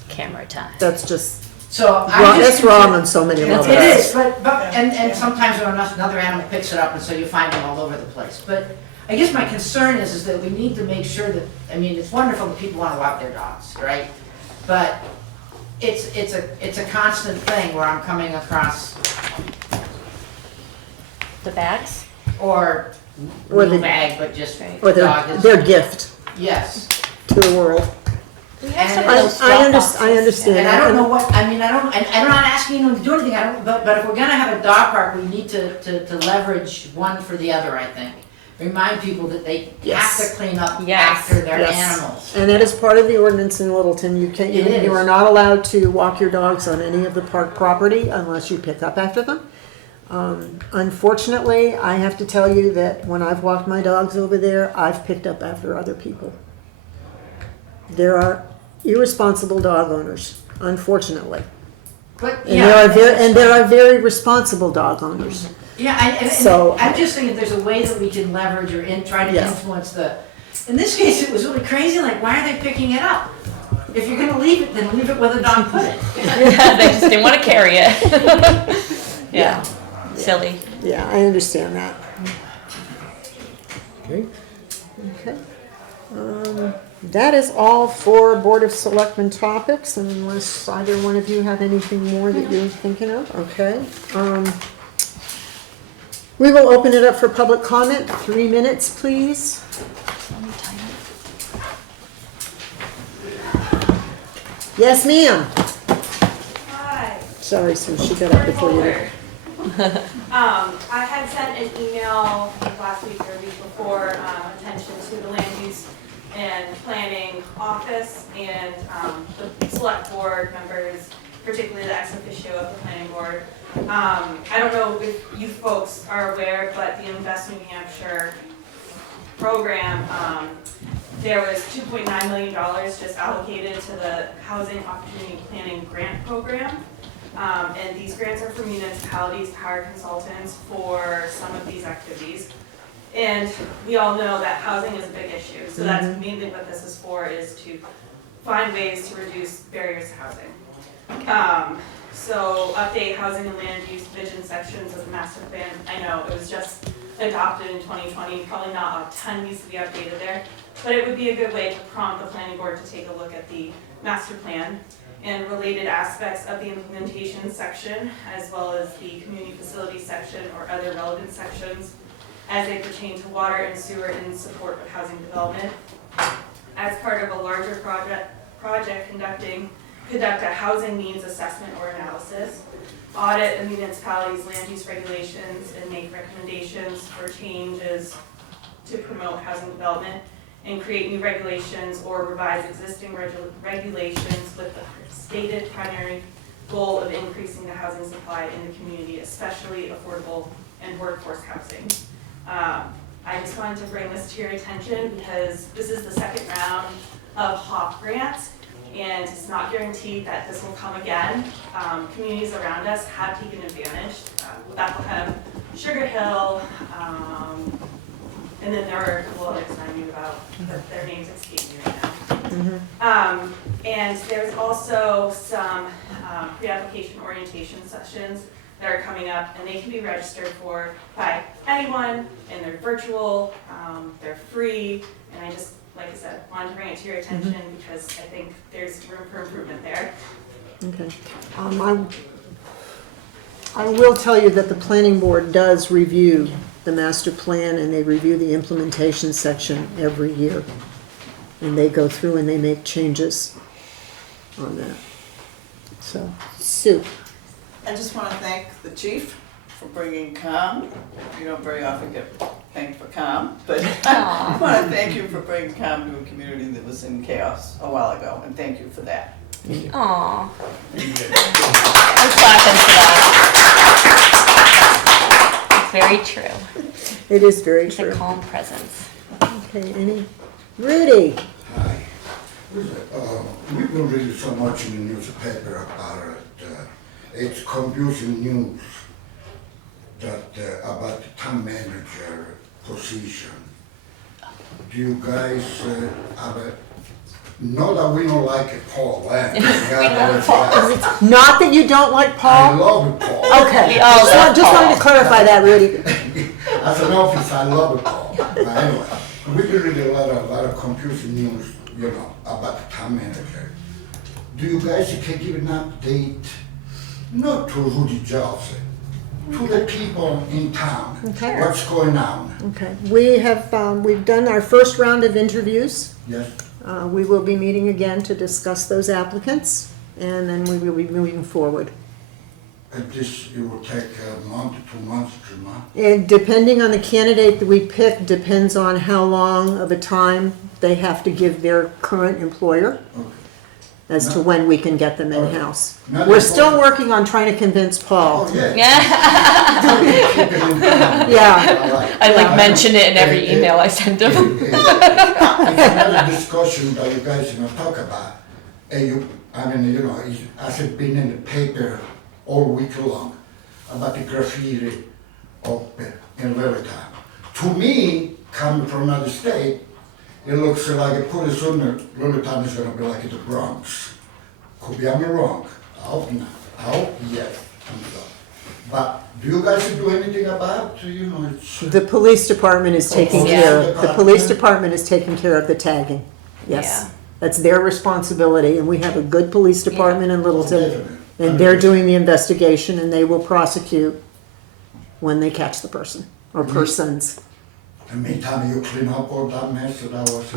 Camera time. That's just, So that's wrong on so many levels. It is, and sometimes when another animal picks it up, and so you find them all over the place. But I guess my concern is that we need to make sure that, I mean, it's wonderful that people want to walk their dogs, right? But it's a constant thing where I'm coming across The bags? or Or little the- bag, but just Or dog is, their gift yes. to the world. We have And some of I, those I drop understand, I boxes. understand. And I that. don't know what, I mean, I'm not asking anyone to do anything, but if we're gonna have a dog park, we need to leverage one for the other, I think. Remind people that they have Yes. to clean up Yes. after their Yes. animals. And that is part of the ordinance in Littleton. You can't, It is. you are not allowed to walk your dogs on any of the park property unless you pick up after them. Unfortunately, I have to tell you that when I've walked my dogs over there, I've picked up after other people. There are irresponsible dog owners, unfortunately. But, And yeah. there are very responsible dog owners. Yeah, So- I'm just thinking there's a way that we can leverage or try to Yeah. influence in this case, it was really crazy, like, why are they picking it up? If you're gonna leave it, then leave it where the dog put it. They just didn't want to carry it. Yeah. Silly. Yeah, I understand that. Okay. Okay. That is all for Board of Selectmen topics, unless either one of you have anything more that you're thinking of, okay? We will open it up for public comment, 3 minutes, please. Yes, ma'am. Hi. Sorry, Sue, she got up before you. I had sent an email last week or week before, attention to the land use and planning office and the select board members, particularly the ex officio of the planning board. I don't know if you folks are aware, but the Invest New Hampshire program, there was $2.9 million just allocated to the Housing Opportunity Planning Grant Program. And these grants are for municipalities to hire consultants for some of these activities. And we all know that housing is a big issue, so that's mainly what this is for, is to find ways to reduce barriers to housing. So update housing and land use vision sections of the master plan. I know it was just adopted in 2020, probably not a ton needs to be updated there, but it would be a good way to prompt the planning board to take a look at the master plan and related aspects of the implementation section, as well as the community facilities section or other relevant sections as they pertain to water and sewer in support of housing development. As part of a larger project conduct a housing needs assessment or analysis, audit a municipality's land use regulations and make recommendations for changes to promote housing development, and create new regulations or revise existing regulations with the stated primary goal of increasing the housing supply in the community, especially affordable and workforce housing. I just wanted to bring this to your attention because this is the second round of HOP grants, and it's not guaranteed that this will come again. Communities around us have taken advantage. Bethlehem, Sugar Hill, and then there are a couple others I knew about, but their names escape me right now. And there's also some pre-application orientation sessions that are coming up, and they can be registered for by anyone, and they're virtual, they're free, and I just, like I said, wanted to bring it to your attention because I think there's room for improvement there. Okay. I will tell you that the planning board does review the master plan, and they review the implementation section every year. And they go through and they make changes on that. So, Sue. I just want to thank the chief for bringing calm. You don't very often get thanked for calm, but I want to thank you for bringing calm to a community that was in chaos a while ago, and thank you for that. Aw. I'm clapping for that. It's very true. It is very It's true. a calm presence. Okay, Rudy. Hi. We've been reading so much in the newspaper about it. It's confusing news that about the town manager position. Do you guys have a, not that we don't like it, Paul, Not that you don't like Paul? I love it, Paul. Okay, just wanted to clarify that, Rudy. As an officer, I love it, Paul. But anyway, we've been reading a lot of confusing news, you know, about the town manager. Do you guys can give an update, not to Rudy Johnson, to the people in town? Okay. What's going on? Okay, we have, we've done our first round of interviews. Yes. We will be meeting again to discuss those applicants, and then we will be moving forward. And this, it will take a month, 2 months, 3 months? And depending on the candidate that we pick, depends on how long of a time they have to give their current employer as to when we can get them in-house. We're still working on trying to convince Paul. Oh, yeah. Yeah. I like mention it in every email I send him. It's another discussion that you guys are gonna talk about. I mean, you know, it hasn't been in the paper all week long about the graffiti up in Littleton. To me, coming from another state, it looks like pretty soon Littleton is gonna be like the Bronx. Could be I'm wrong. I hope not. I hope yes. But do you guys do anything about, you know, it's... The police department is taking care of, the police department is taking care of the tagging. Yes. Yeah. That's their responsibility, and we have a good police department in Littleton. And they're doing the investigation, and they will prosecute when they catch the person, or persons. And meantime, you clean up all that mess that I was...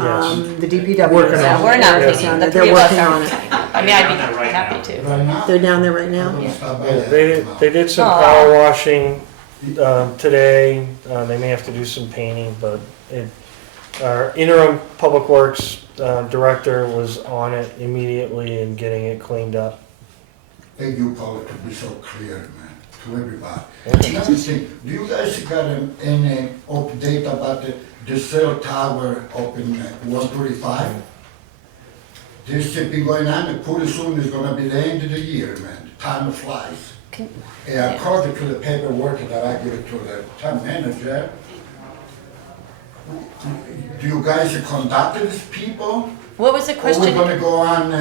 The DPW. Working Yeah, on it. we're not Yes. cleaning. The They're three of us working are. on it. I mean, I'd be happy to. Right now? They're down there right now? They did some power washing today. They may have to do some painting, but our interim public works director was on it immediately and getting it cleaned up. Thank you, Paul, to be so clear, man, to everybody. Another thing, do you guys got any update about the cell tower up in 135? This has been going on, and pretty soon is gonna be the end of the year, man. Time flies. And according to the paperwork that I give to the town manager, do you guys conduct these people? What was the Or question? we're gonna go on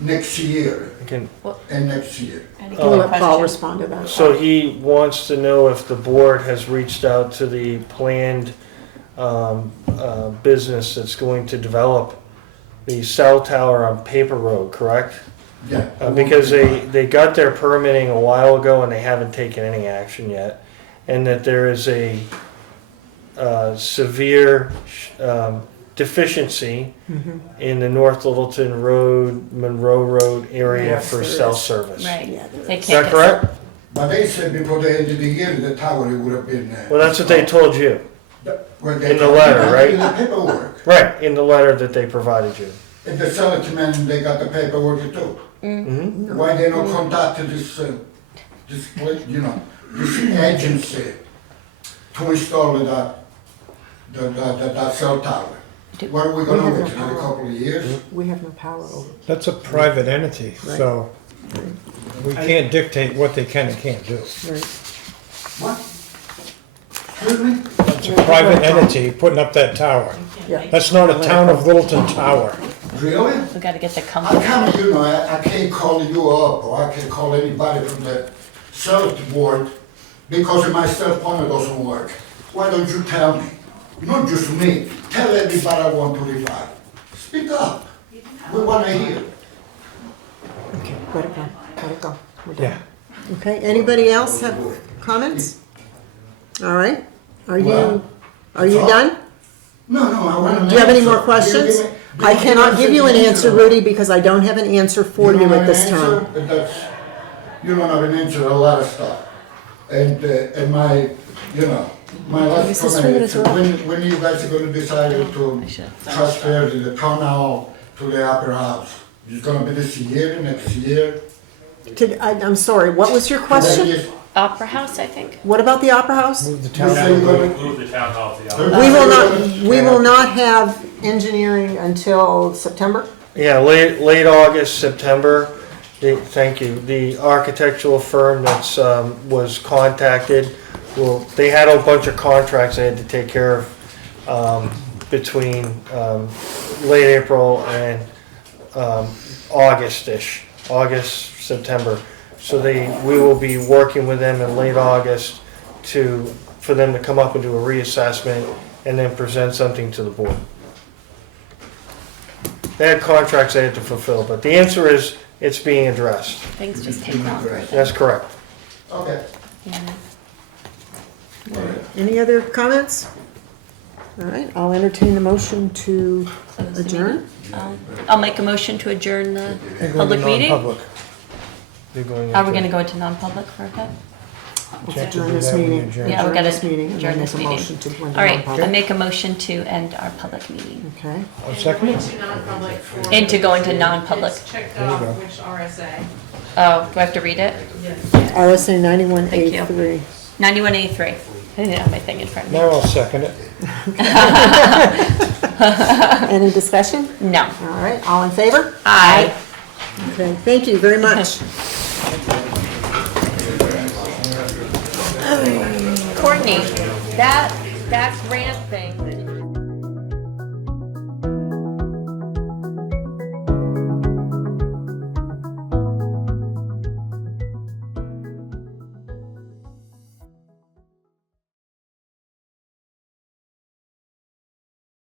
next year? Can- And next year? We'll let Paul respond to that. So he wants to know if the board has reached out to the planned business that's going to develop the cell tower on Paper Road, correct? Yeah. Because they got their permitting a while ago and they haven't taken any action yet. And that there is a severe deficiency in the North Littleton Road, Monroe Road area Yes, for there cell is. service. Right. Yeah, there They is. Is can't that get correct? But they said before the end of the year, the tower would have been... Well, that's what they told you. Well, they in the told me letter, that right? In the paperwork. Right, in the letter that they provided you. And the selectmen, they got the paperwork too. Mm-hmm. Why they don't contact this, you know, this agency to install that cell tower? What are we gonna wait another couple of years? We have no power over it. That's a private entity, so we can't dictate what they can and can't do. Right. What? Excuse me? It's a private entity putting up that tower. Yeah. That's not a town of Littleton tower. Really? We gotta get the How company. come, you know, I can't call you up or I can't call anybody from the Selectboard because my cell phone doesn't work. Why don't you tell me? Not just me, tell everybody 125. Speak up. We want to hear. Okay, let it go, let it go. We're done. Yeah. Okay, anybody else have comments? All right, are you Well, done? No, I want to. Do you have any more questions? I cannot give you an answer, Rudy, because I don't have an answer for you at this time. You don't have an answer a lot of stuff. And my, my last comment is, when you guys are going to decide to transfer the town hall to the upper house? It's going to be this year, next year? I'm sorry, what was your question? Opera House, I think. What about the Opera House? Move the You town. say you're gonna- Move the town hall to the We will not have engineering until September? Yeah, late August, September. Thank you. The architectural firm that's, was contacted, well, they had a bunch of contracts they had to take care of, between, late April and, August-ish, August, September. So we will be working with them in late August for them to come up and do a reassessment and then present something to the board. They had contracts they had to fulfill, but the answer is, it's being addressed. Things just take longer. That's correct. Okay. Any other comments? All right, I'll entertain the motion to Close the adjourn. I'll make a motion to adjourn the And go to public meeting. non-public. You're going Are we into- gonna go into non-public for a bit? Let's Check adjourn to do this that when you meeting. adjourn. Yeah, we Adjourn gotta this meeting and adjourn then this make a meeting. motion to go into All right, I non-public. make a motion to end our public meeting. Okay, I'll second it. Into non-public for. And to go into non-public. It's checked There you off go. which RSA. Oh, do I have to read it? Yes. RSA 91A3. 91A3. I didn't have my thing in front of me. Now I'll second it. Any discussion? No. All right, all in favor? Aye. Okay, thank you very much. Courtney, that grant thing.